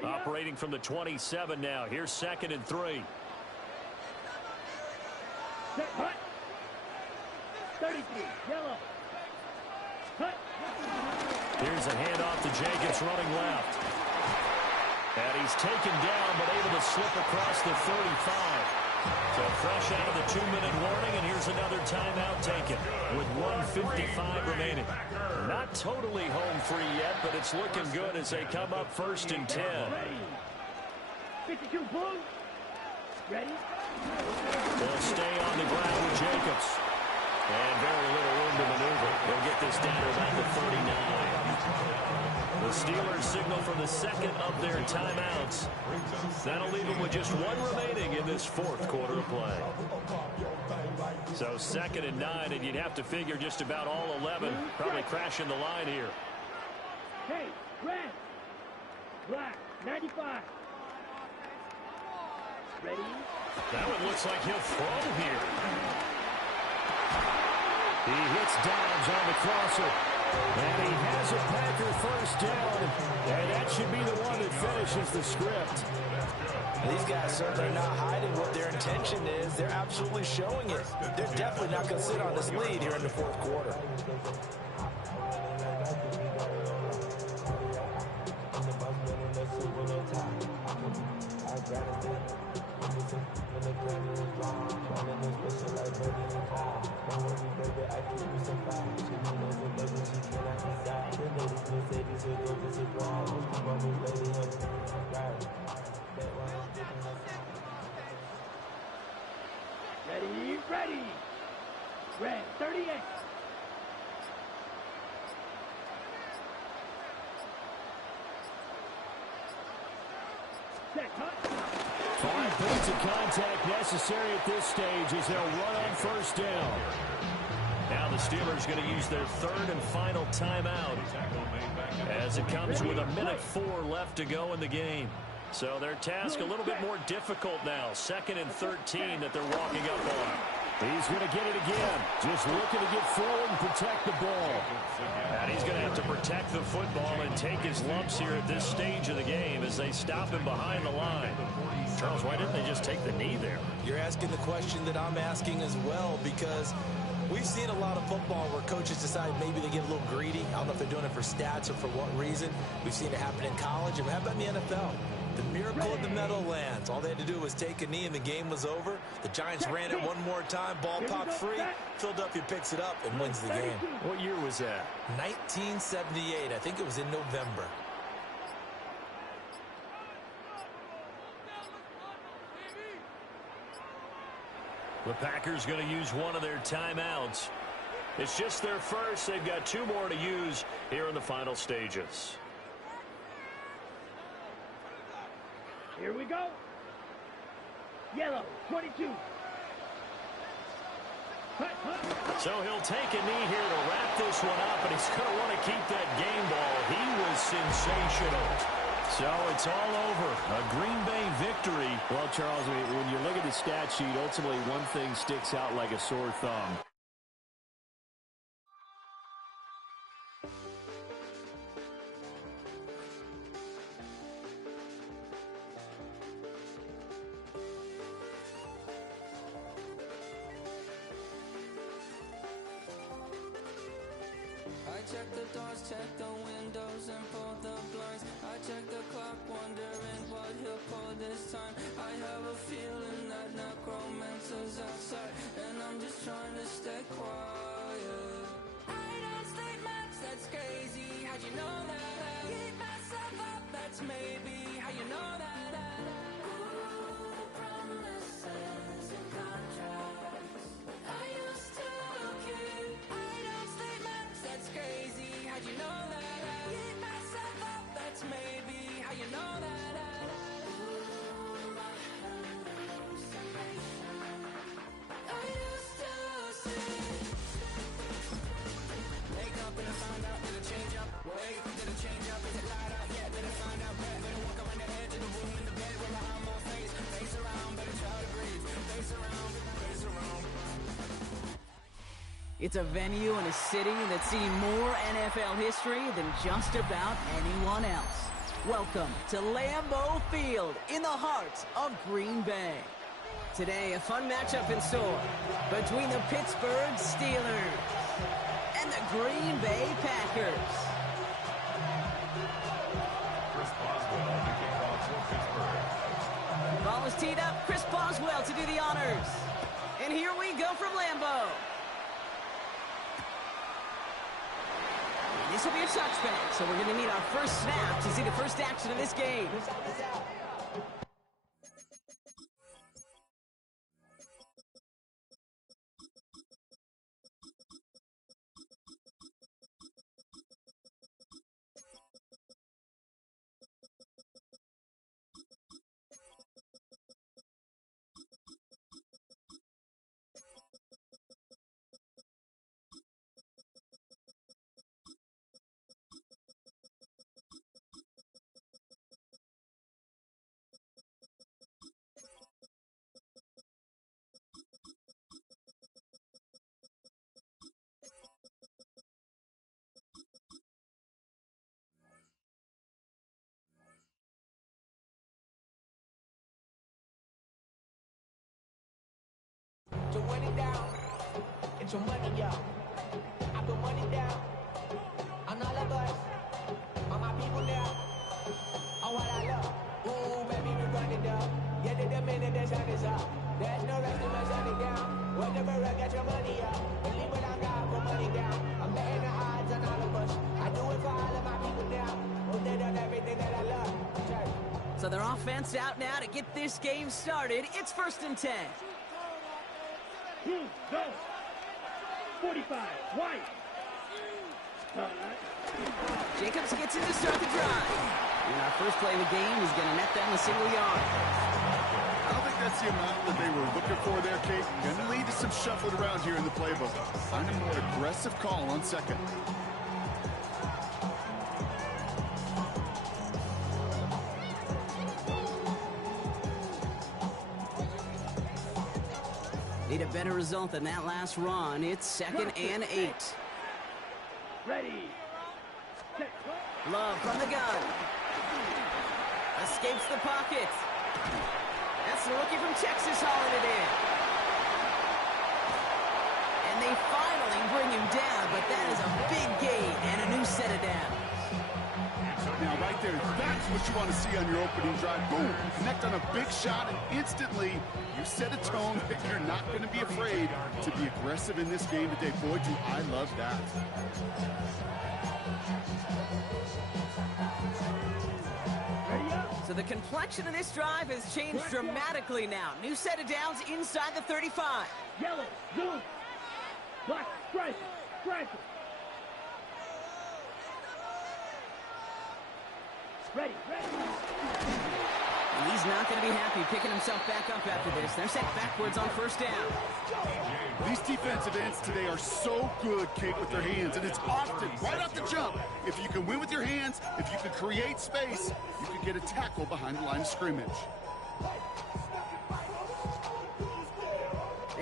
line. Operating from the 27 now. Here's 2nd and 3. Set, hut. 33, yellow. Hut. Here's a handoff to Jacobs running left. And he's taken down, but able to slip across the 35. So fresh out of the 2-minute warning, and here's another timeout taken with 1:55 remaining. Not totally home free yet, but it's looking good as they come up 1st and 10. 52 Bulls. Ready? They'll stay on the ground with Jacobs. And very little room to maneuver. They'll get this down to about the 39. The Steelers signal for the second of their timeouts. That'll leave them with just one remaining in this 4th quarter of play. So 2nd and 9, and you'd have to figure just about all 11 probably crashing the line here. Hey, red. Black, 95. Ready? That one looks like he'll throw here. He hits Dobbs on the crosser. And he has a Packer 1st down. And that should be the one that finishes the script. These guys certainly are not hiding what their intention is. They're absolutely showing it. They're definitely not going to sit on this lead here in the 4th quarter. Ready, ready. Red, 38. Set, hut. 5 points of contact necessary at this stage as they'll run on 1st down. Now the Steelers going to use their 3rd and final timeout as it comes with 1:04 left to go in the game. So their task a little bit more difficult now. 2nd and 13 that they're walking up on. He's going to get it again. Just looking to get forward and protect the ball. And he's going to have to protect the football and take his lumps here at this stage of the game as they stop him behind the line. Charles, why didn't they just take the knee there? You're asking the question that I'm asking as well, because we've seen a lot of football where coaches decide maybe they get a little greedy. I don't know if they're doing it for stats or for what reason. We've seen it happen in college. And how about in the NFL? The miracle of the Meadowlands. All they had to do was take a knee and the game was over. The Giants ran it one more time. Ball popped free. Philadelphia picks it up and wins the game. What year was that? 1978. I think it was in November. The Packers going to use one of their timeouts. It's just their first. They've got 2 more to use here in the final stages. Here we go. Yellow, 22. Hut, hut. So he'll take a knee here to wrap this one up, and he's going to want to keep that game ball. He was sensational. So it's all over. A Green Bay victory. Well, Charles, when you look at the stat sheet, ultimately one thing sticks out like a sore thumb. Check the doors, check the windows, and pull the blinds. I check the clock, wondering what he'll pull this time. I have a feeling that necromancer's outside, and I'm just trying to stay quiet. I don't sleep much, that's crazy. How'd you know that? Keep myself up, that's maybe how you know that. Ooh, promises and contracts. I used to keep. I don't sleep much, that's crazy. How'd you know that? Keep myself up, that's maybe how you know that. Ooh, my hallucination. I used to see. Wake up and I find out, did it change up? Wake up, did it change up? Is it light out? Yeah, did it find out? Better walk around the edge of the room in the bed with my arm on face. Face around, better try to breathe. Face around, face around. It's a venue and a city that's seen more NFL history than just about anyone else. Welcome to Lambeau Field in the heart of Green Bay. Today, a fun matchup in store between the Pittsburgh Steelers and the Green Bay Packers. Chris Boswell, the kickoff for Pittsburgh. Ball is teed up. Chris Boswell NFL to do the honors. And here we go from Lambeau. This will be a touchback, so we're going to need our first snap to see the first action of this game. To run it down, it's your money, yo. I put money down on all of us, on my people now. On what I love, ooh, baby, we run it down. Yeah, the minute the sun is up, there's no rest to my shut it down. Whatever I get your money, yo. Believe it or not, put money down. I'm betting the odds on all of us. I do it for all of my people now. Who did on everything that I love. So their offense out now to get this game started. It's 1st and 10. Go. 45. White. Jacobs gets in to start the drive. And our first play of the game is going to net them a single yard. I don't think that's the amount that they were looking for there, Kate. Going to lead to some shuffling around here in the playbook. Find a more aggressive call on second. Need a better result than that last run. It's 2nd and 8. Ready. Love from the gun. Escapes the pocket. That's the rookie from Texas hauling it in. And they finally bring him down, but that is a big gain and a new set of downs. Now, right there, that's what you want to see on your opening drive. Boom! Connect on a big shot, and instantly you set a tone that you're not going to be afraid to be aggressive in this game today. Boy, do I love that. So the complexion of this drive has changed dramatically now. New set of downs inside the 35. Yellow, blue, black, stripe, stripe. Ready. He's not going to be happy picking himself back up after this. They're set backwards on 1st down. These defensive ends today are so good, Kate, with their hands, and it's often right off the jump. If you can win with your hands, if you can create space, you can get a tackle behind the line of scrimmage.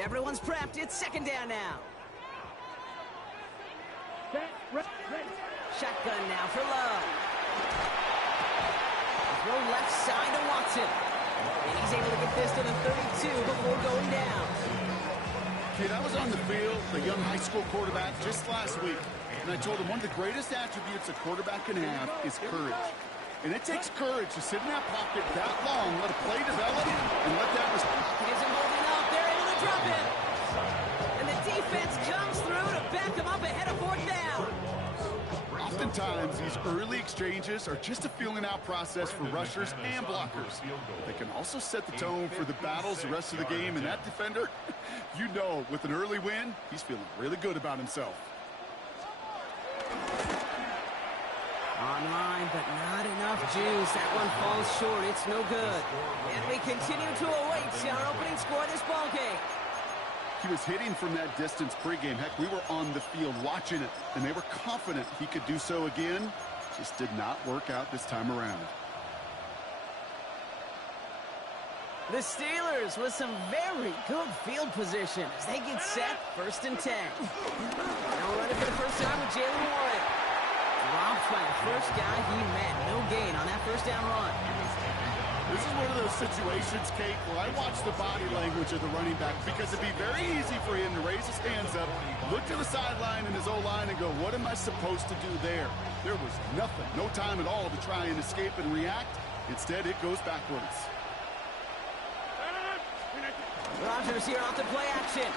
Everyone's prepped. It's 2nd down now. Ready. Shotgun now for Love. Throw left side to Watson. And he's able to get this to the 32 before going down. Kid, I was on the field, the young high school quarterback, just last week, and I told him one of the greatest attributes a quarterback can have is courage. And it takes courage to sit in that pocket that long, let a play develop, and let that response. He isn't holding up. They're able to drop him. And the defense comes through to back him up ahead of 4th down. Oftentimes, these early exchanges are just a feeling-out process for rushers and blockers. They can also set the tone for the battles the rest of the game, and that defender, you know, with an early win, he's feeling really good about himself. Online, but not enough juice. That one falls short. It's no good. And we continue to await our opening score of this ballgame. He was hitting from that distance pregame. Heck, we were on the field watching it, and they were confident he could do so again. Just did not work out this time around. The Steelers with some very good field position as they get set 1st and 10. Now running for the first time with Jalen Warren. Dropped by the first guy he met. No gain on that 1st down run. This is one of those situations, Kate, where I watch the body language of the running back because it'd be very easy for him to raise his hands up, look to the sideline in his O-line and go, what am I supposed to do there? There was nothing, no time at all to try and escape and react. Instead, it goes backwards. Rodgers here off the play action.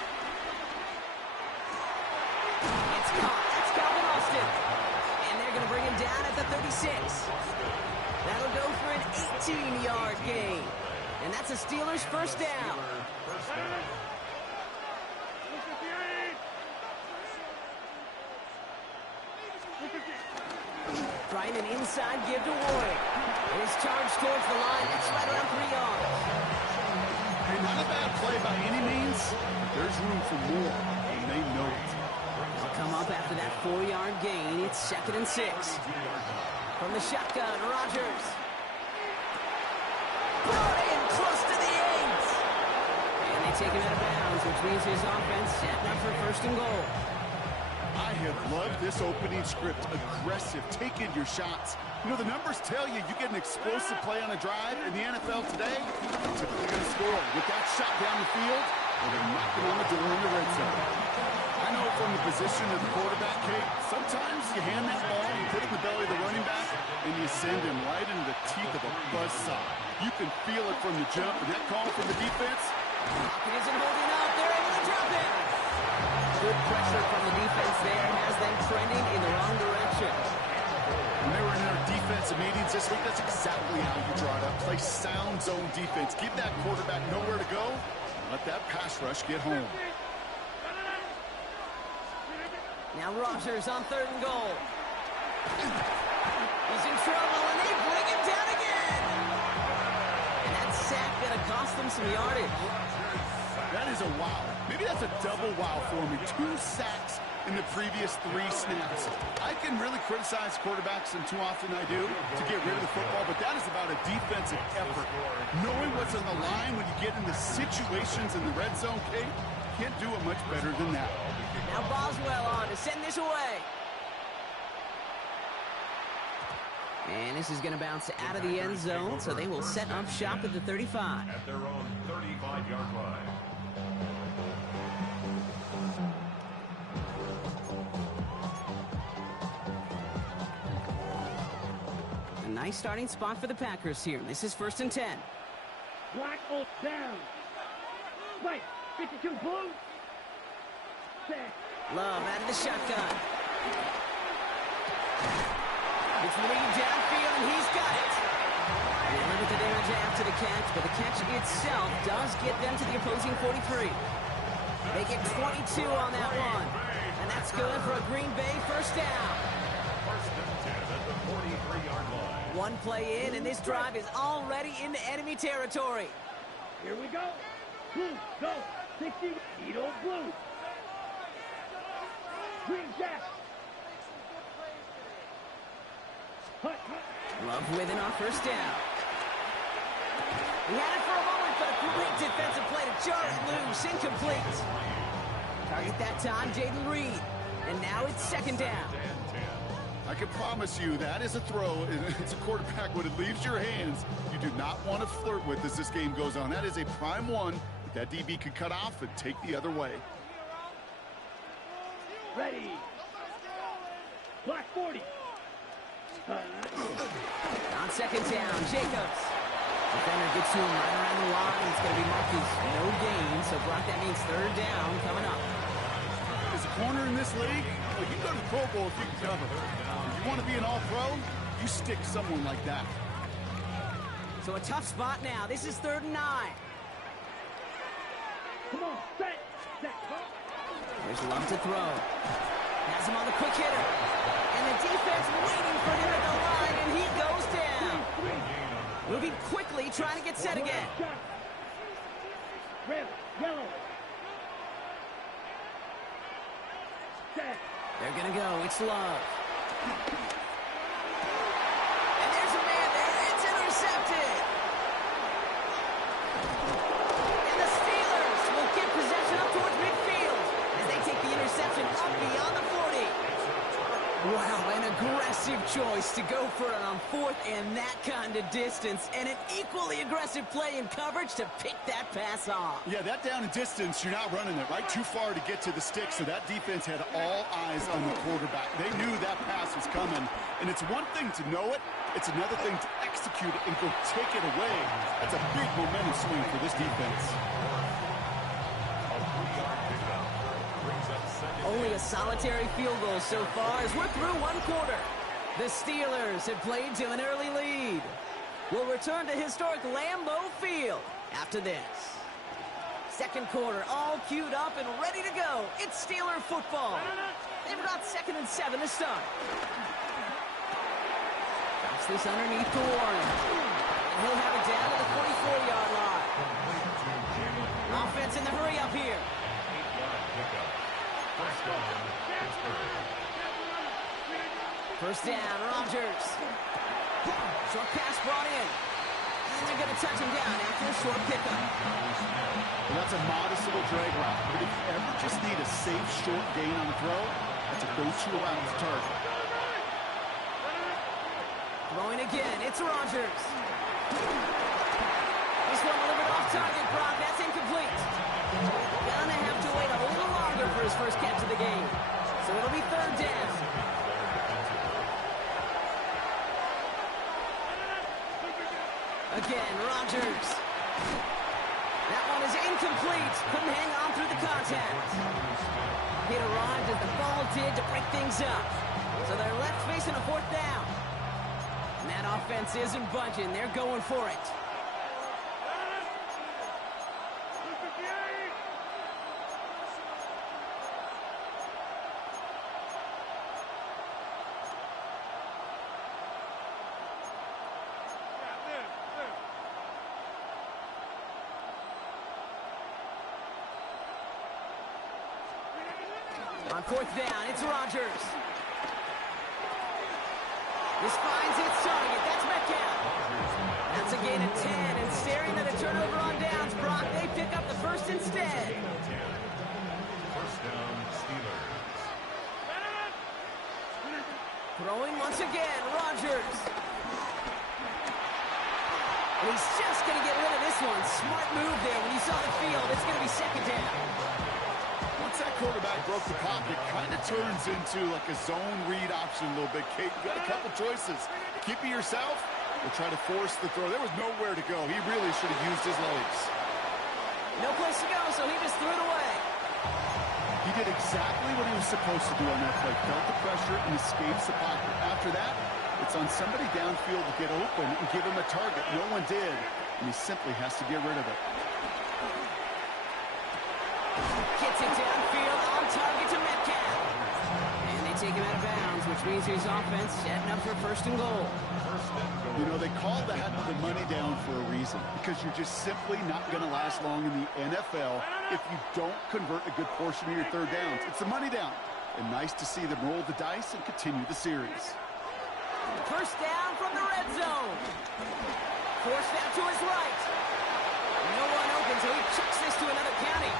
It's caught. That's Calvin Austin. And they're going to bring him down at the 36. That'll go for an 18-yard gain. And that's a Steelers first down. Trying an inside give to Warwick. And his charge towards the line. That's right around 3 yards. Hey, not a bad play by any means, but there's room for more, and they know it. They'll come up after that 4-yard gain. It's 2nd and 6. From the shotgun, Rodgers. Brought in close to the 8. And they take him out of bounds, which means his offense setting up for 1st and goal. I have loved this opening script. Aggressive, taking your shots. You know, the numbers tell you you get an explosive play on a drive in the NFL today, you're typically going to score with that shot down the field, or they're knocking on the door in the red zone. I know from the position of the quarterback, Kate, sometimes you hand that ball, you put it in the belly of the running back, and you send him right into the teeth of a buzzsaw. You can feel it from the jump, and that call from the defense. It isn't holding up. They're able to drop it. Good pressure from the defense there has them trending in the wrong direction. When they were in their defensive meetings this week, that's exactly how you draw it up. Play sound zone defense. Give that quarterback nowhere to go. Let that pass rush get home. Now Rodgers on 3rd and goal. He's in trouble, and they bring him down again. And that sack going to cost them some yardage. That is a wow. Maybe that's a double wow for me. 2 sacks in the previous 3 snaps. I can really criticize quarterbacks, and too often I do, to get rid of the football, but that is about a defensive effort. Knowing what's on the line when you get into situations in the red zone, Kate, can't do it much better than that. Now Boswell on to send this away. And this is going to bounce out of the end zone, so they will set up shop at the 35. At their own 35-yard line. A nice starting spot for the Packers here. This is 1st and 10. Black hold down. Right, 52 blue. Set. Love out of the shotgun. It's lead downfield, and he's got it. They limit the damage after the catch, but the catch itself does get them to the opposing 43. They get 22 on that one. And that's good for a Green Bay first down. 1st and 10 at the 43-yard line. One play in, and this drive is already into enemy territory. Here we go. Blue, go. 60. Edo blue. Green Jack. Love with it on 1st down. He had it for a moment, but a great defensive play to jar it loose. Incomplete. Target that time, Jaden Reed. And now it's 2nd down. I can promise you that is a throw. It's a quarterback when it leaves your hands. You do not want to flirt with as this game goes on. That is a prime one that DB could cut off and take the other way. Ready. Black 40. On 2nd down, Jacobs. Defender gets to him right around the line. It's going to be marked as no gain. So, Brock, that means 3rd down coming up. As a corner in this league, well, you go to the Pro Bowl if you can cover. If you want to be an all-pro, you stick someone like that. So a tough spot now. This is 3rd and 9. Come on, set. There's Love to throw. Has him on the quick hitter. And the defense waiting for him at the line, and he goes down. Moving quickly, trying to get set again. Red, yellow. Set. They're going to go. It's Love. And there's a man there. It's intercepted. And the Steelers will get possession up towards midfield as they take the interception up beyond the 40. Wow, an aggressive choice to go for it on 4th and that kind of distance, and an equally aggressive play in coverage to pick that pass off. Yeah, that down and distance, you're not running it right too far to get to the stick, so that defense had all eyes on the quarterback. They knew that pass was coming, and it's one thing to know it, it's another thing to execute it and go take it away. That's a big momentum swing for this defense. Only a solitary field goal so far as we're through one quarter. The Steelers have played to an early lead. We'll return to historic Lambeau Field after this. Second quarter, all queued up and ready to go. It's Steeler football. They've got 2nd and 7 to start. Drops this underneath to Warren. And he'll have it down to the 44-yard line. Offense in the hurry up here. First down, Rodgers. Short pass brought in. And they're going to touch him down after a short pickup. Well, that's a modest little drag route. But if you ever just need a safe, short gain on the throw, that's a go-to route to target. Throwing again, it's Rodgers. This one a little bit off target, Brock. That's incomplete. Gonna have to wait a little longer for his first catch of the game. So it'll be 3rd down. Again, Rodgers. That one is incomplete. Couldn't hang on through the contact. It arrived as the ball did to break things up. So they're left facing a 4th down. And that offense isn't budging. They're going for it. On 4th down, it's Rodgers. This finds its target. That's Metcalf. That's a gain of 10, and staring at a turnover on downs, Brock, they pick up the first instead. First down, Steelers. Throwing once again, Rodgers. And he's just going to get rid of this one. Smart move there. When you saw the field, it's going to be 2nd down. Once that quarterback broke the pocket, kind of turns into like a zone read option a little bit. Kate, you got a couple choices. Keep it yourself or try to force the throw. There was nowhere to go. He really should have used his legs. No place to go, so he just threw it away. He did exactly what he was supposed to do on that play. Felt the pressure and escapes the pocket. After that, it's on somebody downfield to get open and give him a target. No one did, and he simply has to get rid of it. Gets it downfield on target to Metcalf. And they take him out of bounds, which means his offense setting up for 1st and goal. You know, they call that the money down for a reason, because you're just simply not going to last long in the NFL if you don't convert a good portion of your 3rd downs. It's the money down. And nice to see them roll the dice and continue the series. First down from the red zone. Forced out to his right. No one open, so he chucks this to another county.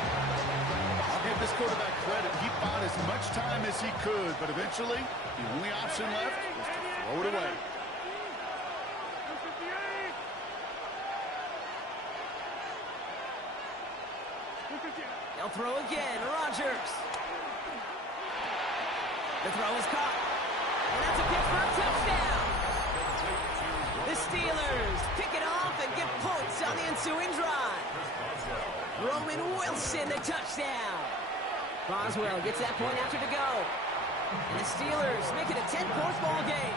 I'll give this quarterback credit. He bought as much time as he could, but eventually, the only option left was to throw it away. They'll throw again. Rodgers. The throw is caught. And that's a Pittsburgh touchdown. The Steelers pick it off and get points on the ensuing drive. Roman Wilson, the touchdown. Boswell gets that point after to go. And the Steelers make it a 10-point ball game.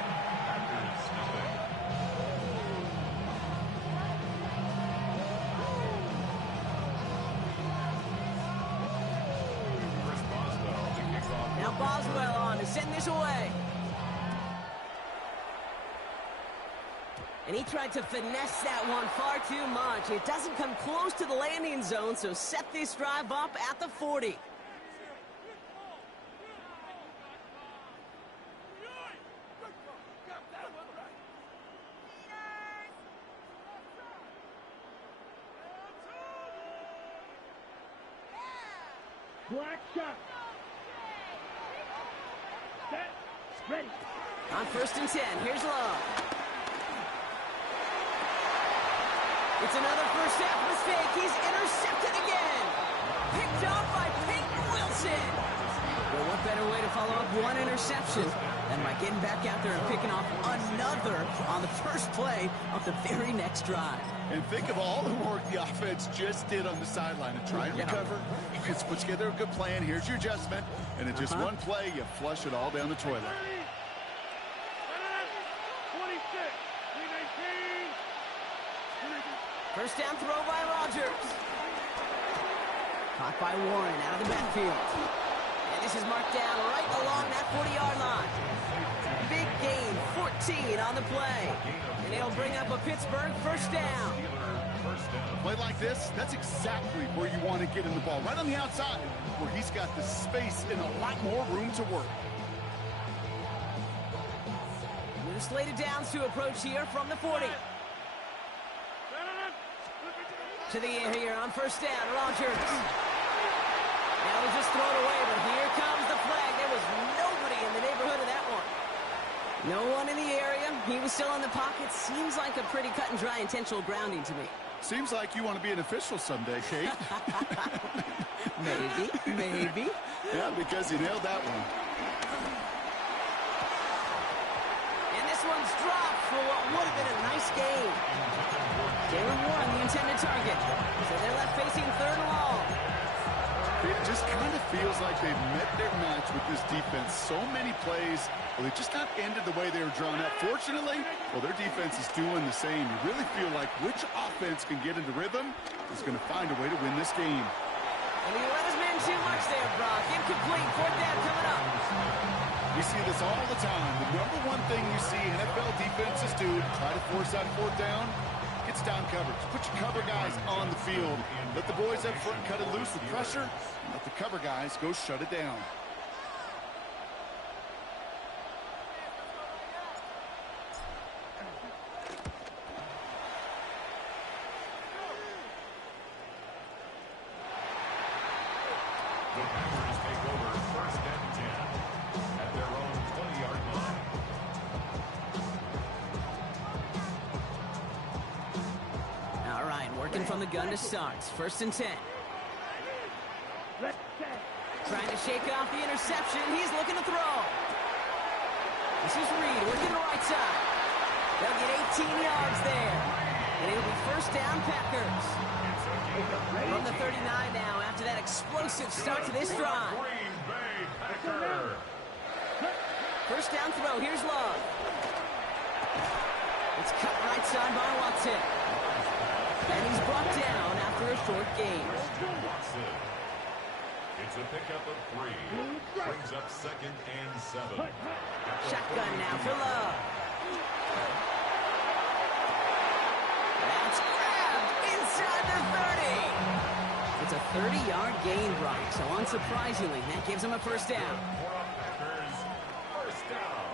Now Boswell on to send this away. And he tried to finesse that one far too much. It doesn't come close to the landing zone, so set this drive up at the 40. Black shot. Set. Ready. On 1st and 10, here's Love. It's another first half mistake. He's intercepted again. Picked off by Peyton Wilson. Well, what better way to follow up one interception than by getting back out there and picking off another on the first play of the very next drive. And think of all the work the offense just did on the sideline to try and recover. You can put together a good plan. Here's your adjustment. And in just one play, you flush it all down the toilet. 26, 319. First down throw by Rodgers. Caught by Warren out of the backfield. And this is marked down right along that 40-yard line. Big gain, 14 on the play. And it'll bring up a Pittsburgh first down. A play like this, that's exactly where you want to get him the ball. Right on the outside, where he's got the space and a lot more room to work. With a slated downs to approach here from the 40. To the air here on first down, Rodgers. Now we'll just throw it away, but here comes the flag. There was nobody in the neighborhood of that one. No one in the area. He was still in the pocket. Seems like a pretty cut and dry intentional grounding to me. Seems like you want to be an official someday, Kate. Maybe. Yeah, because you nailed that one. And this one's dropped for what would have been a nice game. Taylor Warren, the intended target. So they're left facing third and long. It just kind of feels like they've met their match with this defense. So many plays, well, they just not ended the way they were drawn up. Fortunately, well, their defense is doing the same. You really feel like which offense can get into rhythm is going to find a way to win this game. And he let his man too much there, Brock. Incomplete. Fourth down coming up. We see this all the time. The number one thing you see NFL defenses do to try to force that fourth down, it's down coverage. Put your cover guys on the field. Let the boys up front cut it loose with pressure. And let the cover guys go shut it down. The Packers take over first and 10 at their own 20-yard line. All right, working from the gun to start. First and 10. Trying to shake off the interception. He's looking to throw. This is Reed working the right side. They'll get 18 yards there. And it'll be first down Packers. From the 39 now after that explosive start to this drive. Green Bay Packers. First down throw. Here's Love. It's cut right side by Watson. And he's brought down after a short gain. Watson. It's a pickup of 3. Brings up second and 7. Shotgun now for Love. That's grabbed inside the 30. It's a 30-yard gain, Brock. So unsurprisingly, that gives him a first down. Packers, first down.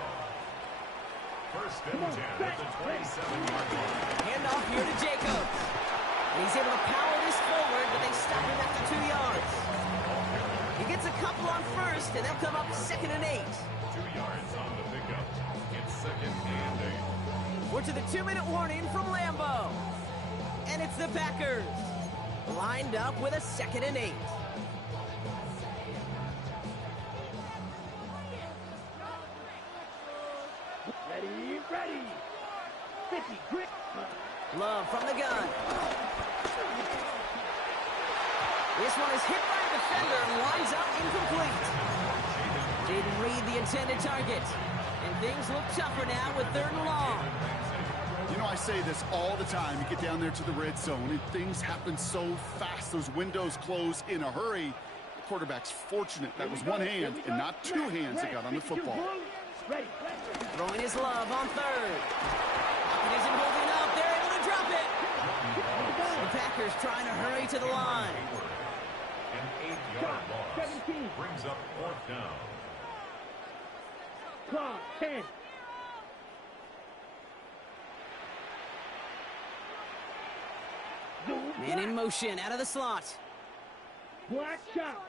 First and 10 at the 27-yard line. Handoff here to Jacobs. And he's able to power this forward, but they stop him after 2 yards. He gets a couple on first, and they'll come up second and 8. 2 yards on the pickup. It's second and 8. We're to the 2-minute warning from Lambeau. And it's the Packers. Lined up with a second and 8. Ready. 50, grip. Love from the gun. This one is hit by a defender and winds up incomplete. Jaden Reed, the intended target. And things look tougher now with third and long. You know, I say this all the time. You get down there to the red zone, and things happen so fast. Those windows close in a hurry. The quarterback's fortunate that was one hand and not two hands that got on the football. Throwing his Love on third. It isn't holding up. They're able to drop it. The Packers trying to hurry to the line. An 8-yard loss. Brings up fourth down. Clock, 10. Man in motion, out of the slot. Black shot.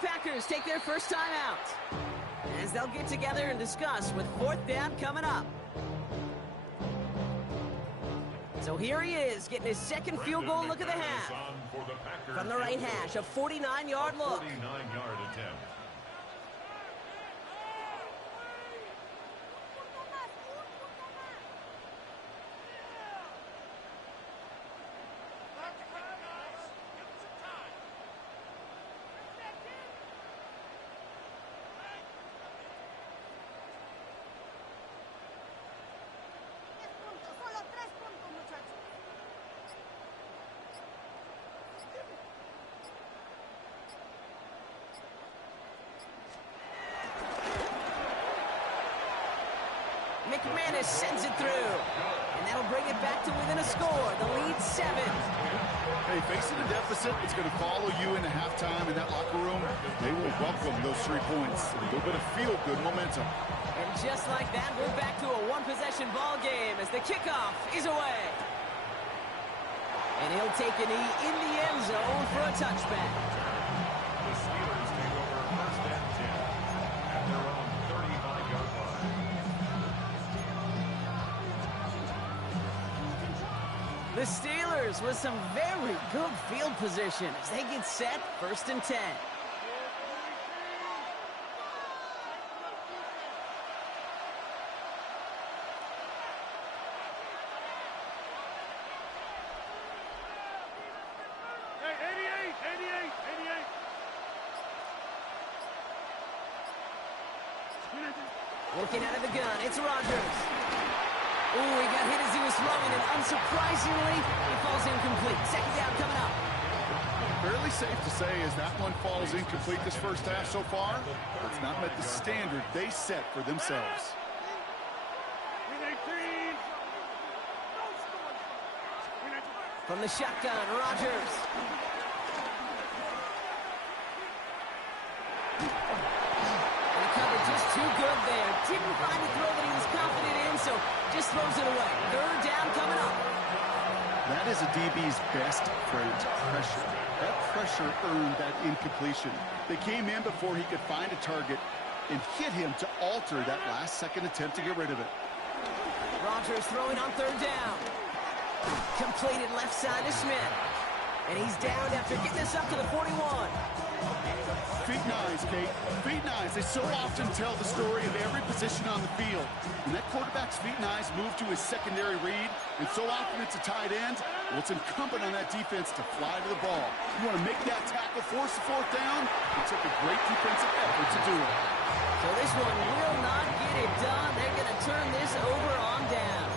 the Packers take their first time out, as they'll get together and discuss with 4th down coming up. So here he is, getting his second field goal look of the half. From the right hash, a 49-yard look. 49-yard attempt. McManus sends it through, and that'll bring it back to within a score. The lead 7. Hey, facing a deficit, it's going to follow you into halftime in that locker room. They will welcome those 3 points. A little bit of feel-good momentum. And just like that, we're back to a one-possession ball game as the kickoff is away. And he'll take a knee in the end zone for a touchback. The Steelers take over 1st and 10 at their own 35-yard line. The Steelers with some very good field position as they get set 1st and 10. Looking out of the gun, it's Rodgers. Ooh, he got hit as he was throwing, and unsurprisingly, he falls incomplete. 2nd down coming up. Fairly safe to say as that one falls incomplete this first half so far, it's not met the standard they set for themselves. From the shotgun, Rodgers. Just too good there. Didn't find the throw that he was confident in, so just throws it away. 3rd down coming up. That is a DB's best friend, pressure. That pressure earned that incompletion. They came in before he could find a target and hit him to alter that last-second attempt to get rid of it. Rodgers throwing on 3rd down. Completed left side to Smith. And he's down after getting this up to the 41. Feet nice, Kate. Feet nice. They so often tell the story of every position on the field. And that quarterback's feet nice move to his secondary read, and so often it's a tight end, well, it's incumbent on that defense to fly to the ball. You want to make that tackle, force the 4th down. It took a great defensive effort to do it. So this one will not get it done. They're going to turn this over on down.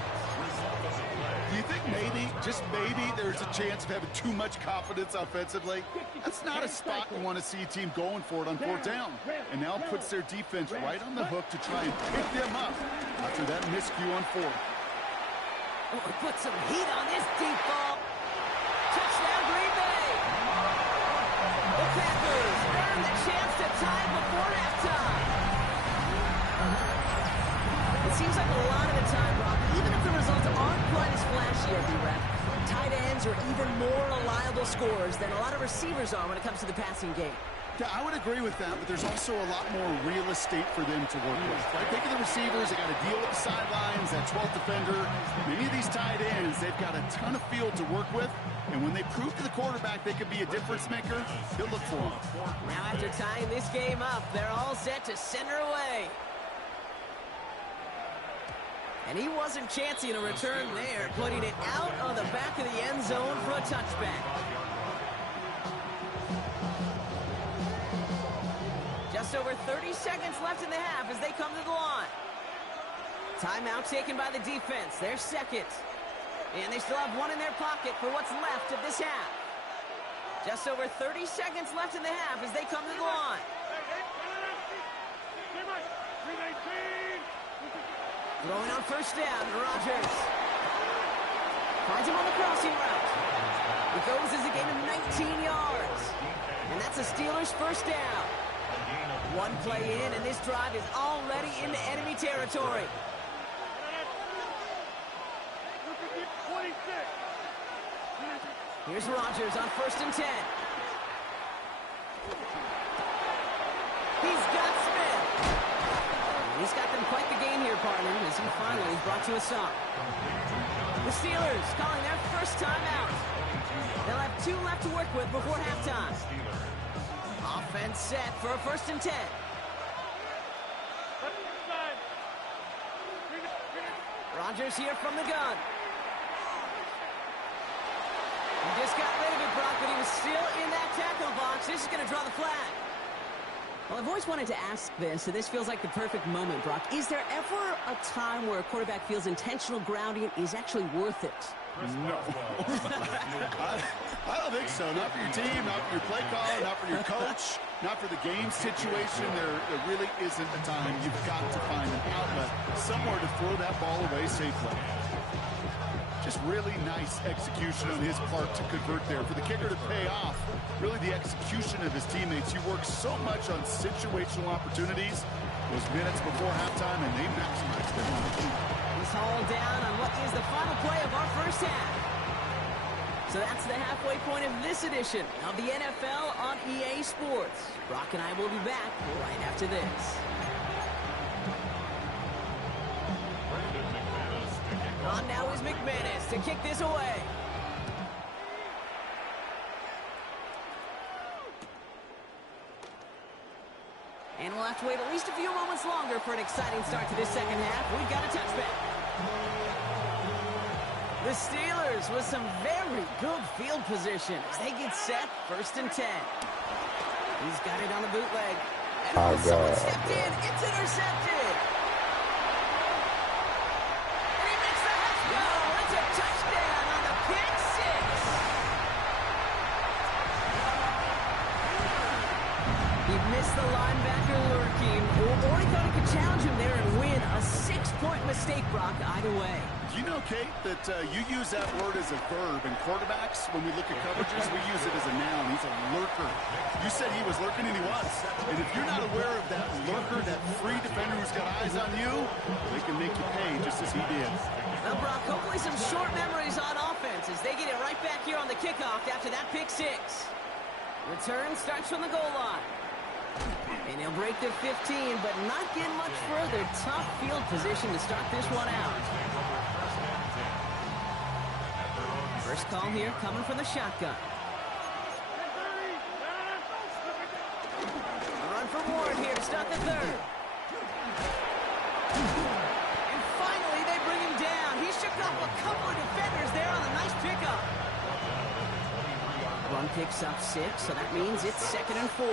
Do you think maybe, just maybe, there's a chance of having too much confidence offensively? That's not a spot you want to see a team going for it on 4th down. And now it puts their defense right on the hook to try and pick them up after that miscue on 4th. Oh, put some heat on this deep ball. Touchdown, Green Bay. The Packers earn the chance to tie before halftime. It seems like a lot of the time, Rob, even if the results aren't quite as flashy as the rep, tight ends are even more reliable scorers than a lot of receivers are when it comes to the passing game. Yeah, I would agree with that, but there's also a lot more real estate for them to work with. Right? Think of the receivers, they got to deal with the sidelines, that 12th defender. Many of these tight ends, they've got a ton of field to work with, and when they prove to the quarterback they can be a difference maker, he'll look for them. Now after tying this game up, they're all set to center away. And he wasn't chancing a return there, putting it out on the back of the end zone for a touchback. Just over 30 seconds left in the half as they come to the line. Timeout taken by the defense, their 2nd. And they still have one in their pocket for what's left of this half. Just over 30 seconds left in the half as they come to the line. Throwing on 1st down, Rodgers. Finds him on the crossing route. It goes as a gain of 19 yards. And that's the Steelers' 1st down. One play in, and this drive is already into enemy territory. Here's Rodgers on 1st and 10. He's got Smith. He's got them quite the game here, partner, as he finally is brought to a stop. The Steelers calling their first time out. They'll have 2 left to work with before halftime. Offense set for a 1st and 10. Rodgers here from the gun. He just got rid of it, Brock, but he was still in that tackle box. This is going to draw the flag. Well, I've always wanted to ask this, and this feels like the perfect moment, Brock. Is there ever a time where a quarterback feels intentional grounding is actually worth it? No. I don't think so. Not for your team, not for your play caller, not for your coach, not for the game situation. There really isn't a time. You've got to find an outlet, somewhere to throw that ball away safely. Just really nice execution on his part to convert there. For the kicker to pay off, really the execution of his teammates. He works so much on situational opportunities. Those minutes before halftime, and they maximized them. He's hauled down on what is the final play of our first half. So that's the halfway point of this edition of the NFL on EA Sports. Brock and I will be back right after this. On now is McManus to kick this away. And we'll have to wait at least a few moments longer for an exciting start to this second half. We've got a touchback. The Steelers with some very good field position as they get set, 1st and 10. He's got it on the bootleg. And someone stepped in. It's intercepted. Touchdown on the pick 6. He missed the linebacker lurking, or he thought he could challenge him there and win. A 6-point mistake, Brock, either way. Do you know, Kate, that you use that word as a verb, and quarterbacks, when we look at coverages, we use it as a noun. He's a lurker. You said he was lurking, and he was. And if you're not aware of that lurker, that free defender who's got eyes on you, they can make you pay just as he did. Well, Brock, hopefully some short memories on offense as they get it right back here on the kickoff after that pick 6. Return starts from the goal line. And he'll break the 15, but not get much further. Tough field position to start this one out. First call here coming from the shotgun. A run for Warren here to start the 3rd. And finally, they bring him down. He shook off a couple of defenders there on a nice pickup. Run picks up 6, so that means it's 2nd and 4.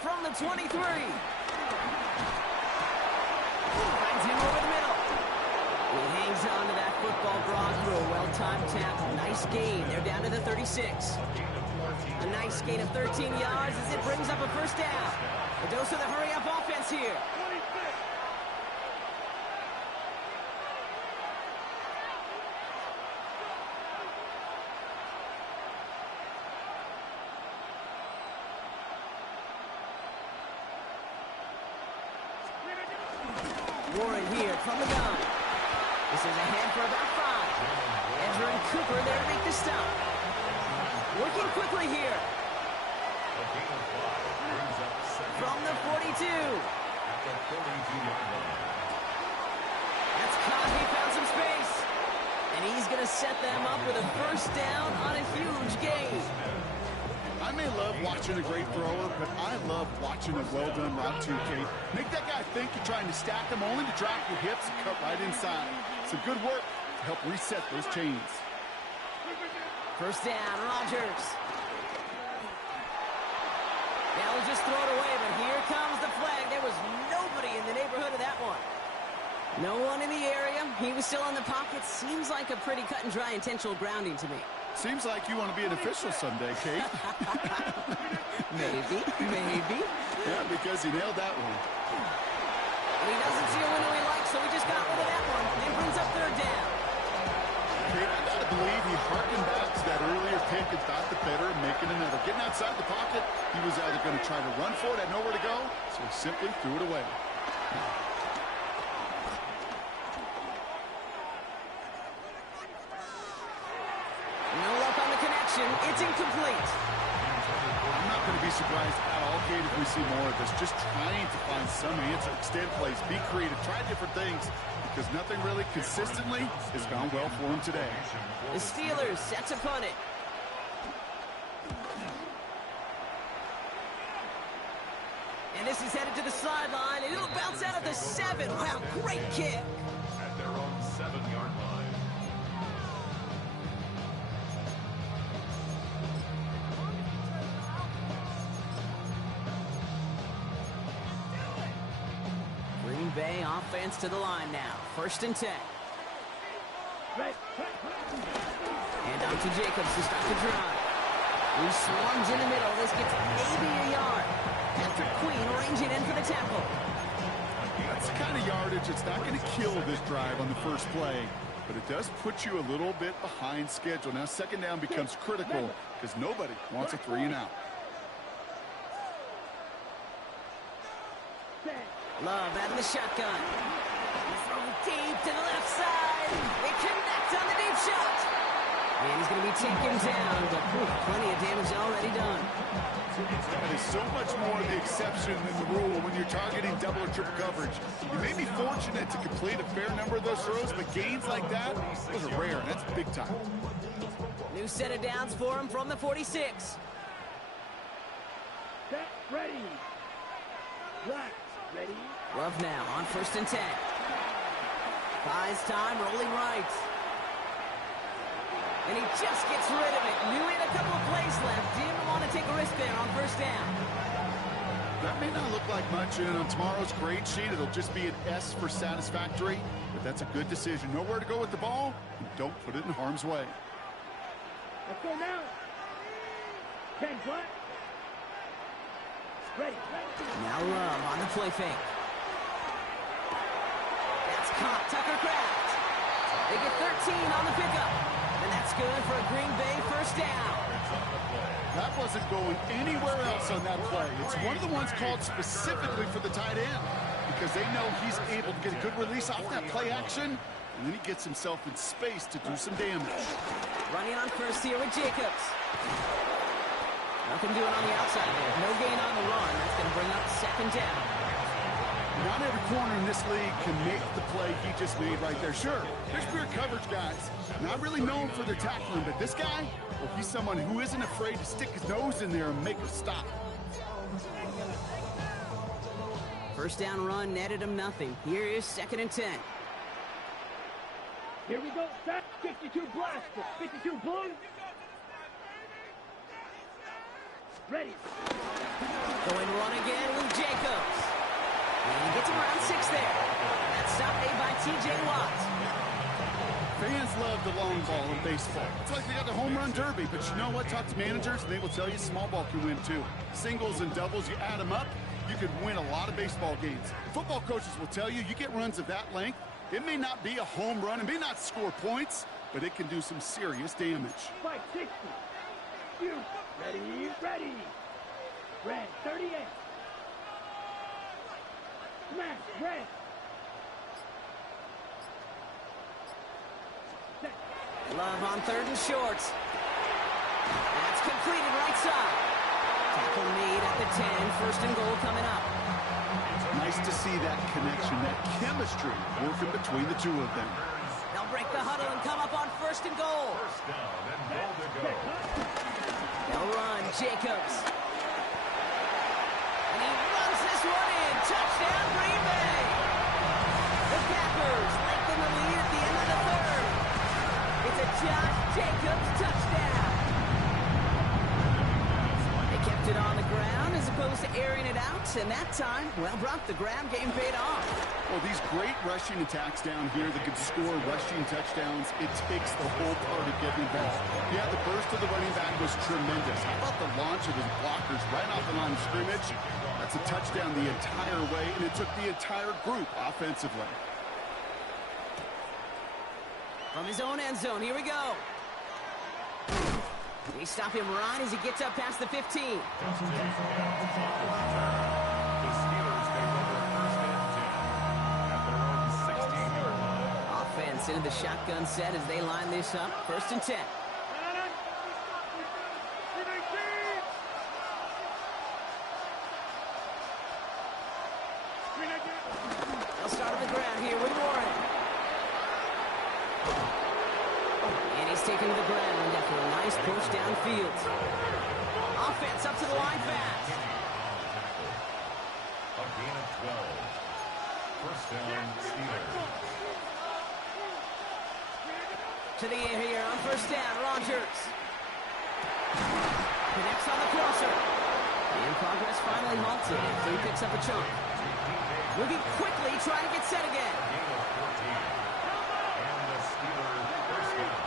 From the 23. Finds him over the middle. He hangs on to that football, Brock, through a well-timed tackle. Nice gain. They're down to the 36. A nice gain of 13 yards as it brings up a 1st down. A dose of the hurry-up offense here. Warren here from the gun. This is ahead for about 5. Ezra and Cooper there to make the stop. Working quickly here. From the 42. That's caught. He found some space. And he's going to set them up with a 1st down on a huge gain. I may love watching a great thrower, but I love watching a well-done route too, Kate. Make that guy think you're trying to stack him, only to drop your hips and cut right inside. Some good work to help reset those chains. 1st down, Rodgers. Now we'll just throw it away, but here comes the flag. There was nobody in the neighborhood of that one. No one in the area. He was still in the pocket. Seems like a pretty cut-and-dry intentional grounding to me. Seems like you want to be an official someday, Kate. Maybe. Yeah, because he nailed that one. He doesn't see a window he likes, so he just got rid of that one. It brings up 3rd down. Kate, I gotta believe he harkened back to that earlier pick and thought the better of making another. Getting outside the pocket, he was either going to try to run for it, had nowhere to go, so he simply threw it away. action. It's incomplete. I'm not going to be surprised at all, Kate, if we see more of this. Just trying to find some answer, extend plays, be creative, try different things, because nothing really consistently has gone well for him today. The Steelers set to punt it. And this is headed to the sideline, and it'll bounce out at the 7. Wow, great kick. At their own 7-yard line. Green Bay offense to the line now. 1st and 10. And on to Jacobs to start the drive. He swarms in the middle. This gets maybe a yard. Patrick Queen ranging in for the tackle. That's the kind of yardage that's not going to kill this drive on the first play, but it does put you a little bit behind schedule. Now 2nd down becomes critical because nobody wants a 3-and-out. Love out of the shotgun. Throw deep to the left side. They connect on the deep shot. And he's going to be taken down, but plenty of damage already done. That is so much more the exception than the rule when you're targeting double or triple coverage. You may be fortunate to complete a fair number of those throws, but gains like that, those are rare, and that's big time. New set of downs for him from the 46. Set, ready. Black, ready. Love now on 1st and 10. Buys time, rolling right. And he just gets rid of it. Knew he had a couple of plays left. Didn't want to take a risk there on 1st down. That may not look like much, and on tomorrow's grade sheet, it'll just be an S for satisfactory, but that's a good decision. Nowhere to go with the ball, and don't put it in harm's way. Let's go now. 10 black. Ready. Now Love on the play fake. That's caught. Tucker Kraft. They get 13 on the pickup. And that's good for a Green Bay 1st down. That wasn't going anywhere else on that play. It's one of the ones called specifically for the tight end because they know he's able to get a good release off that play action, and then he gets himself in space to do some damage. Running on 1st here with Jacobs. Nothing doing on the outside there. No gain on the run. That's going to bring up 2nd down. Not every corner in this league can make the play he just made right there. Sure, there's pure coverage guys, not really known for their tackling, but this guy, well, he's someone who isn't afraid to stick his nose in there and make a stop. 1st down run netted him nothing. Here is 2nd and 10. Here we go. Set, 52 blast. 52 blue. Ready. Going run again with Jacobs. And he gets him around 6 there. That's stopped made by T.J. Watt. Fans love the long ball in baseball. It's like they got the home run derby, but you know what? Talk to managers, and they will tell you small ball can win too. Singles and doubles, you add them up, you could win a lot of baseball games. Football coaches will tell you, you get runs of that length, it may not be a home run, it may not score points, but it can do some serious damage. 560. You. Ready, ready. Red, 38. Smash, red. Set. Love on 3rd and short. That's completed right side. Tackle made at the 10. 1st and goal coming up. Nice to see that connection, that chemistry working between the two of them. They'll break the huddle and come up on 1st and goal. 1st down and goal to go. They'll run. Jacobs. And he runs this one in. Touchdown, Green Bay. The Packers lengthen the lead at the end of the 3rd. It's a Josh Jacobs touchdown. They kept it on the ground as opposed to airing it out, and that time, well, Brock, the ground game paid off. Well, these great rushing attacks down here that can score rushing touchdowns, it takes the whole party getting involved. Yeah, the burst of the running back was tremendous. How about the launch of his blockers right off the line of scrimmage? That's a touchdown the entire way, and it took the entire group offensively. From his own end zone, here we go. We stop him right as he gets up past the 15. The Steelers take over 1st and 10 at their own 16-yard line. Offense into the shotgun set as they line this up. 1st and 10. They'll start on the ground here with Warren. And he's taken to the ground after a nice push downfield. Offense up to the line fast. A gain of 12. First down, Steelers. To the air here on first down, Rodgers. Connects on the crosser. And progress finally halted after he picks up a chunk. Moving quickly, trying to get set again. Gain of 14. And the Steelers first down.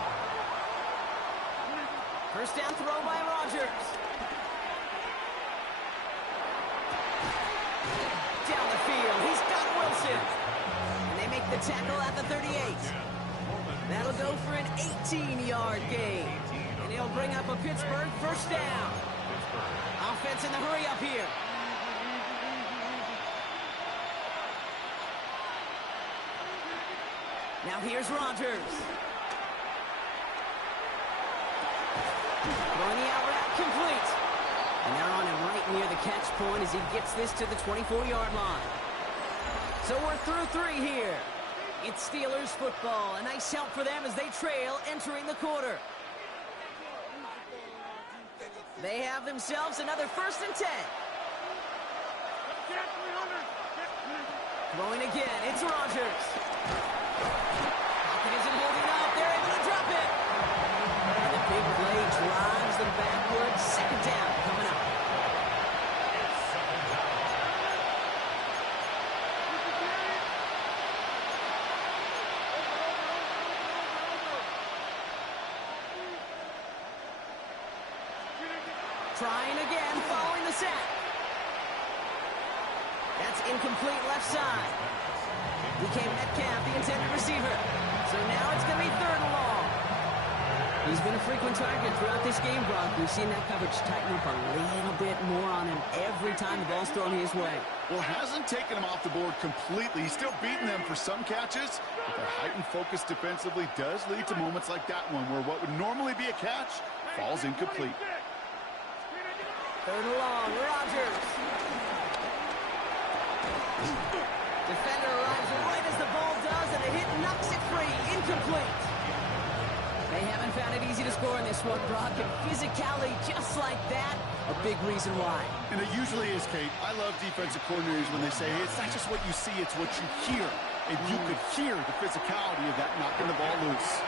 First down throw by Rodgers. Down the field, he's got Wilson. And they make the tackle at the 38. That'll go for an 18-yard gain. And he'll bring up a Pittsburgh first down. Offense in the hurry up here. Now here's Rodgers. Throwing the out route complete. And they're on him right near the catch point as he gets this to the 24-yard line. So we're through 3 here. It's Steelers football. A nice help for them as they trail entering the quarter. They have themselves another 1st and 10. Throwing again. It's Rodgers. Pocket isn't holding up. They're able to drop it. And the big play drives them backwards. Second down coming up. Trying again, following the sack. That's incomplete left side. Became Metcalf, the intended receiver. So now it's going to be 3rd and long. He's been a frequent target throughout this game, Brock. We've seen that coverage tighten up a little bit more on him every time the ball's thrown his way. Well, hasn't taken him off the board completely. He's still beating them for some catches, but that heightened focus defensively does lead to moments like that one where what would normally be a catch falls incomplete. 3rd and long, Rodgers. Defender arrives right as the ball does, and a hit knocks it free. Incomplete. They haven't found it easy to score in this one, Brock, and physicality just like that, a big reason why. And it usually is, Kate. I love defensive coordinators when they say, hey, it's not just what you see, it's what you hear. And you could hear the physicality of that knocking the ball loose.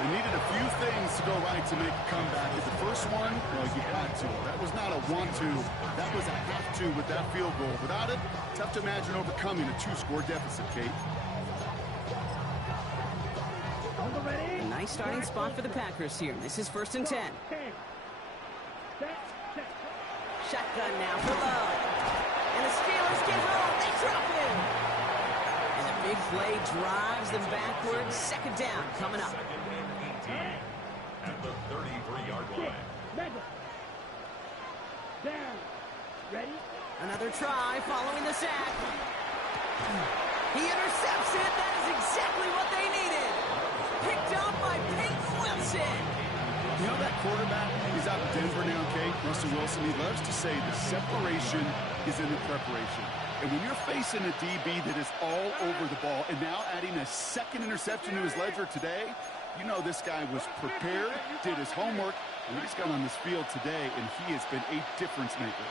They needed a few things to go right to make a comeback. At the first one, well, you had to. That was not a want-to. That was a have-to with that field goal. Without it, tough to imagine overcoming a 2-score deficit, Kate. A nice starting spot for the Packers here. This is 1st and 10. Shotgun now for Love. And the Steelers get home. They drop him. And the big play drives them backwards. Second down coming up. At the 33-yard line. Down. Ready? Another try following the sack. He intercepts it. That is exactly what they needed. Picked up by Peyton Wilson. You know that quarterback? He's out in Denver now, Kate. Russell Wilson, he loves to say the separation is in the preparation. And when you're facing a DB that is all over the ball and now adding a 2nd interception to his ledger today, you know this guy was prepared, did his homework, and he's got on this field today, and he has been a difference maker.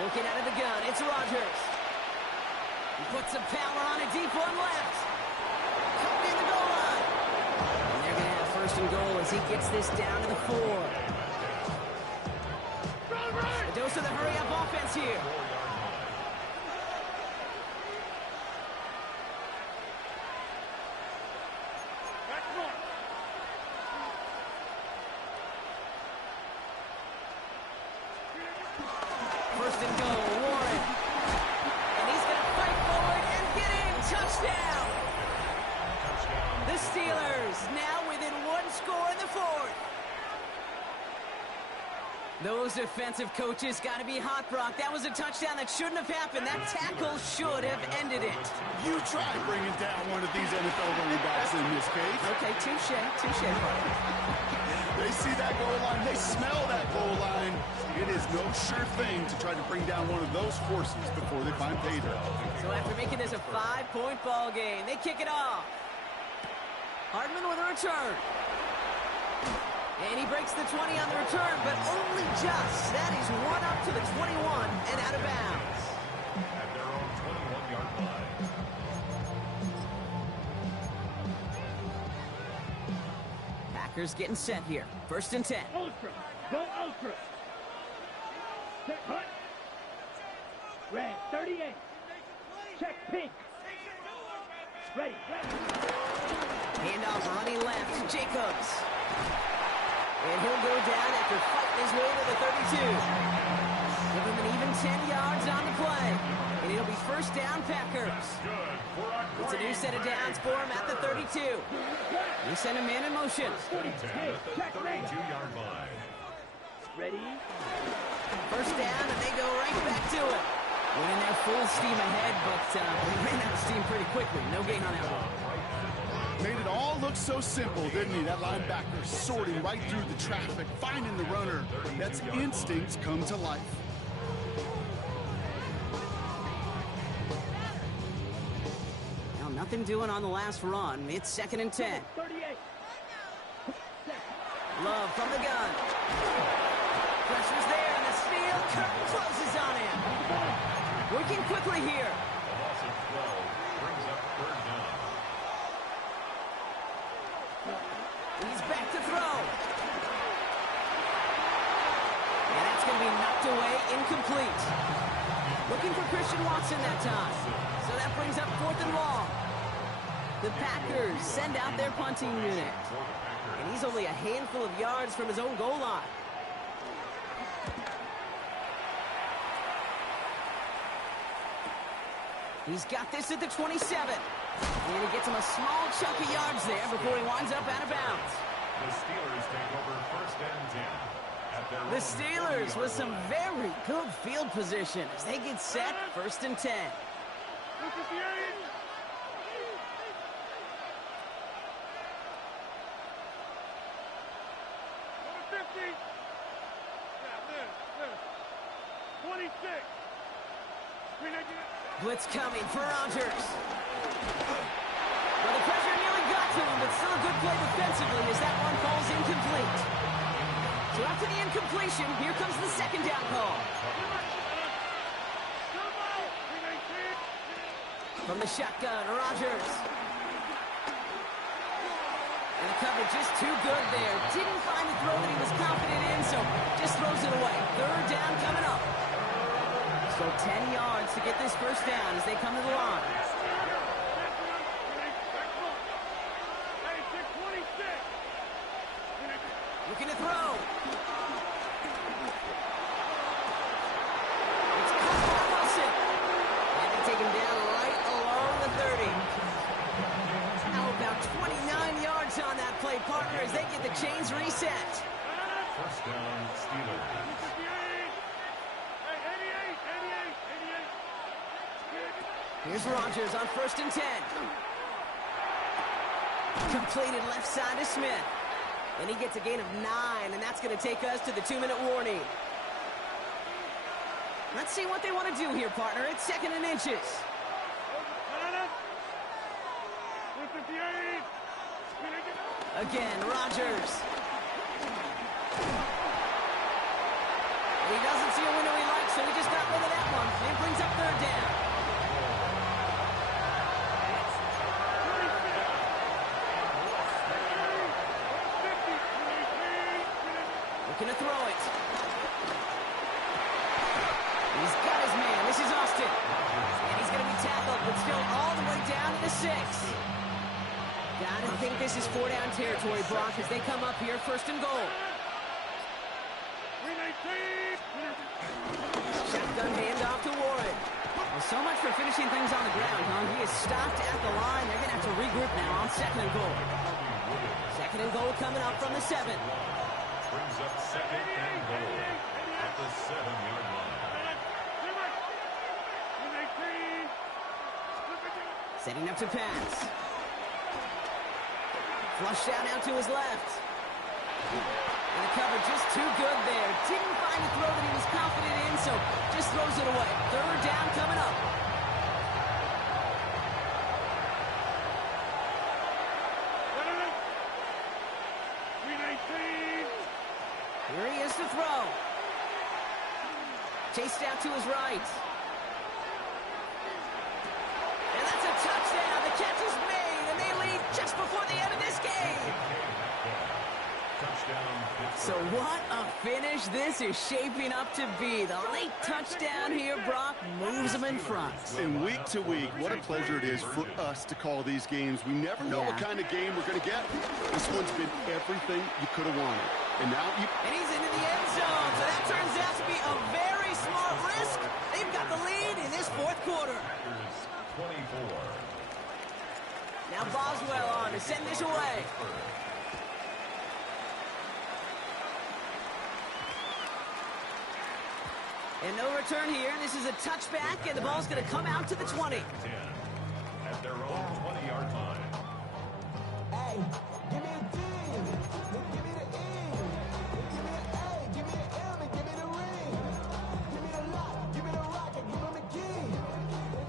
Looking out of the gun, it's Rodgers. He puts some power on it, deep one left. Caught in the goal line. And they're going to have 1st and goal as he gets this down to the 4. A dose of the hurry-up offense here. Those defensive coaches got to be hot, Brock. That was a touchdown that shouldn't have happened. That tackle should have ended it. You try bringing down one of these NFL running backs in this case. Okay, touche, partner. They see that goal line. They smell that goal line. It is no sure thing to try to bring down one of those forces before they find pay dirt. So after making this a 5-point ball game, they kick it off. Hardman with a return. And he breaks the 20 on the return, but only just. That is one up to the 21 and out of bounds. At their own 21-yard line. Packers getting set here. 1st and 10. Ultra. Go Ultra. Check hut. Red 38. Check pink. Ready. Handoff running left. Jacobs. And he'll go down after fighting his way to the 32. Give him an even 10 yards on the play. And it'll be 1st down Packers. It's a new set of downs for him at the 32. They send a man in motion. 32-yard line. Ready. 1st down, and they go right back to it. Went in there full steam ahead, but they ran out of steam pretty quickly. No gain on that one. Made it all look so simple, didn't he? That linebacker sorting right through the traffic, finding the runner. That's instincts come to life. Now nothing doing on the last run. It's 2nd and 10. 38. Love from the gun. Pressure's there, and the steal curtain closes on him. Working quickly here. A loss of 12 brings up 3rd down. He's back to throw. And that's going to be knocked away, incomplete. Looking for Christian Watson that time. So that brings up 4th and long. The Packers send out their punting unit. And he's only a handful of yards from his own goal line. He's got this at the 27. And he gets him a small chunk of yards there before he winds up out of bounds. The Steelers take over 1st and 10. At their The Steelers with some very good field position as they get set 1st and 10. Blitz coming for Rodgers. Well, the pressure nearly got to him, but still a good play defensively as that one falls incomplete. So after the incompletion, here comes the 2nd down call. From the shotgun, Rodgers. And the coverage is too good there. Didn't find the throw that he was confident in, so just throws it away. 3rd down coming up. So 10 yards to get this 1st down as they come to the line. Looking to throw. It's caught by Wilson. And they take him down right along the 30. Now about 29 yards on that play, partner, as they get the chains reset. 1st down, Steelers. Here's Rodgers on 1st and 10. Completed left side to Smith. And he gets a gain of 9, and that's going to take us to the 2-minute warning. Let's see what they want to do here, partner. It's 2nd and inches. Again, Rodgers. He doesn't see a window he likes, so he just got rid of that one. It brings up 3rd down. Looking to throw it. He's got his man. This is Austin. And he's going to be tackled, but still all the way down to the 6. Gotta think this is 4-down territory, Brock, as they come up here 1st and goal. Shotgun handoff to Warren. Well, so much for finishing things on the ground, huh? He is stopped at the line. They're going to have to regroup now on 2nd and goal. 2nd and goal coming up from the 7. Brings up 2nd and goal at the 7-yard line. Setting up to pass. Flushed out now to his left. And the cover just too good there. Didn't find a throw that he was confident in, so just throws it away. Third down coming up. Here he is to throw. Chased out to his right. And that's a touchdown. The catch is made, and they lead just before the end of this game. So what a finish this is shaping up to be. The late touchdown here, Brock, moves them in front. And week to week, what a pleasure it is for us to call these games. We never know what kind of game we're going to get. This one's been everything you could have wanted. And now and he's into the end zone, so that turns out to be a very smart risk. They've got the lead in this fourth quarter. 24. Now Boswell on to send this away. And no return here. This is a touchback, and the ball's going to come out to the 20. 10 at their own 20-yard line. Hey, give me a D. Give me the E. Give me an A. Give me an M. And give me the ring. Give me the lock. Give me the rock. And give him the key.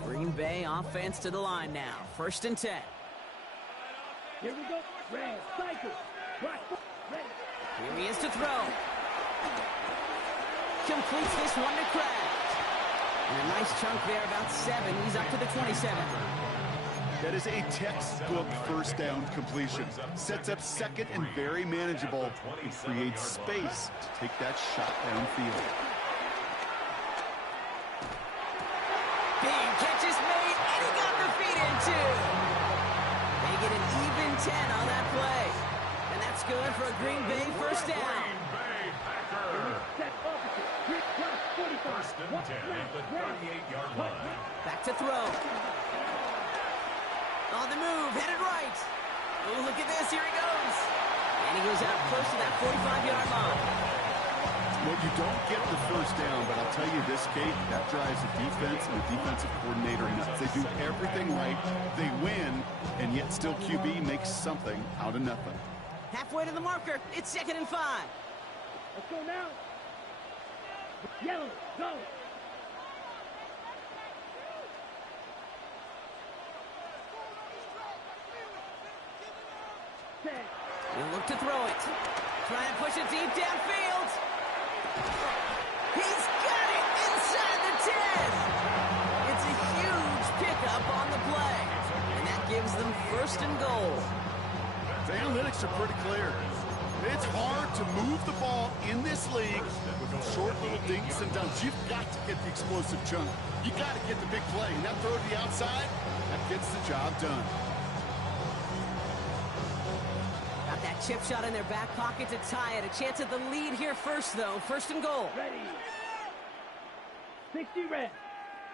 Green Bay offense to the line now. 1st and 10. Here we go. Red, cycle. Black, red. Here he is to throw. Completes this one to Kraft. And a nice chunk there, about 7. He's up to the 27. that is a textbook first down completion. Sets up second and very manageable. And creates space to take that shot downfield. Big catch is made, and he got the feet in too. They get an even 10 on that play. And that's good for a Green Bay first down. First and 10 at the 38-yard line. Back to throw. On the move, headed right. Oh, look at this, here he goes. And he goes out close to that 45-yard line. Well, you don't get the first down, but I'll tell you this, Kate, that drives the defense and the defensive coordinator nuts. They do everything right, they win, and yet still QB makes something out of nothing. Halfway to the marker, it's 2nd and 5. Let's go now. Yellow, go. He'll look to throw it. Trying to push it deep downfield. He's got it inside the 10. It's a huge pickup on the play. And that gives them 1st and goal. The analytics are pretty clear. It's hard to move the ball in this league with short little dinks and dunks. You've got to get the explosive chunk. You got to get the big play. And that throw to the outside, that gets the job done. Got that chip shot in their back pocket to tie it. A chance at the lead here first, though. 1st and goal. Ready. 60 red.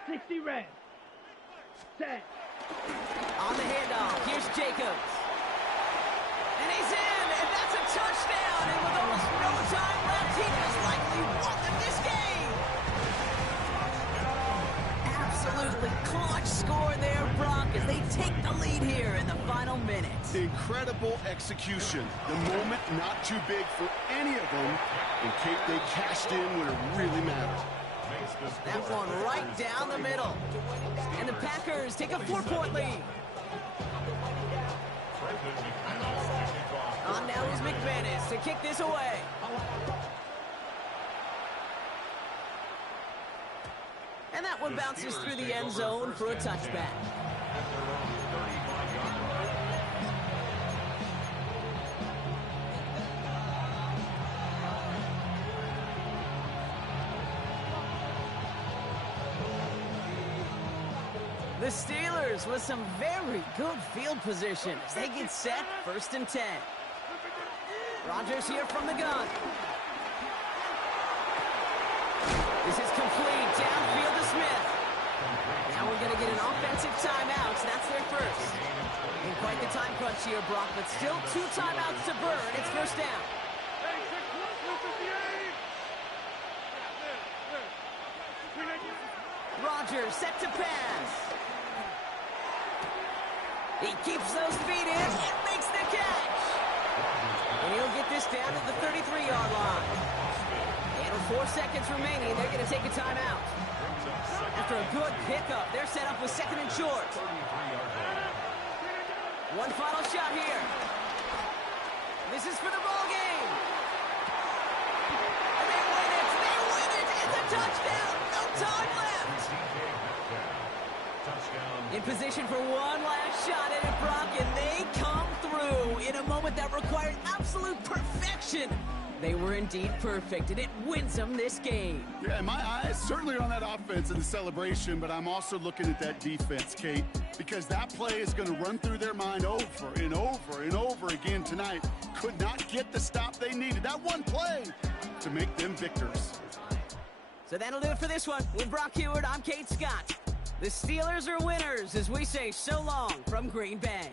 60 red. Set. On the handoff, here's Jacobs. And he's in, and that's a touchdown. And with almost no time left, he just likely won them this game. Absolutely clutch score there, Brock, as they take the lead here in the final minutes. Incredible execution. The moment not too big for any of them. And Kate, they cashed in when it really mattered. That one right down the middle. And the Packers take a 4-point lead. On now is McManus to kick this away. And that one bounces through the end zone for a touchback. The Steelers with some very good field position as they get set, 1st and 10. Rodgers here from the gun. This is complete, downfield to Smith. Now we're going to get an offensive timeout, so that's their first. In quite the time crunch here, Brock, but still 2 timeouts to burn. It's 1st down. Rodgers set to pass. He keeps those feet in and makes the catch. he'll get this down to the 33-yard line. And with 4 seconds remaining, they're going to take a timeout. After a good pickup, they're set up with 2nd and short. One final shot here. This is for the ball game. And they win it. They win it. It's a touchdown. No time left. In position for one last shot at it, Brock, and they come through in a moment that required absolute perfection. They were indeed perfect, and it wins them this game. Yeah, my eyes certainly are on that offense and the celebration, but I'm also looking at that defense, Kate, because that play is going to run through their mind over and over and over again tonight. Could not get the stop they needed. That one play to make them victors. So that'll do it for this one. With Brock Heward, I'm Kate Scott. The Steelers are winners as we say so long from Green Bay.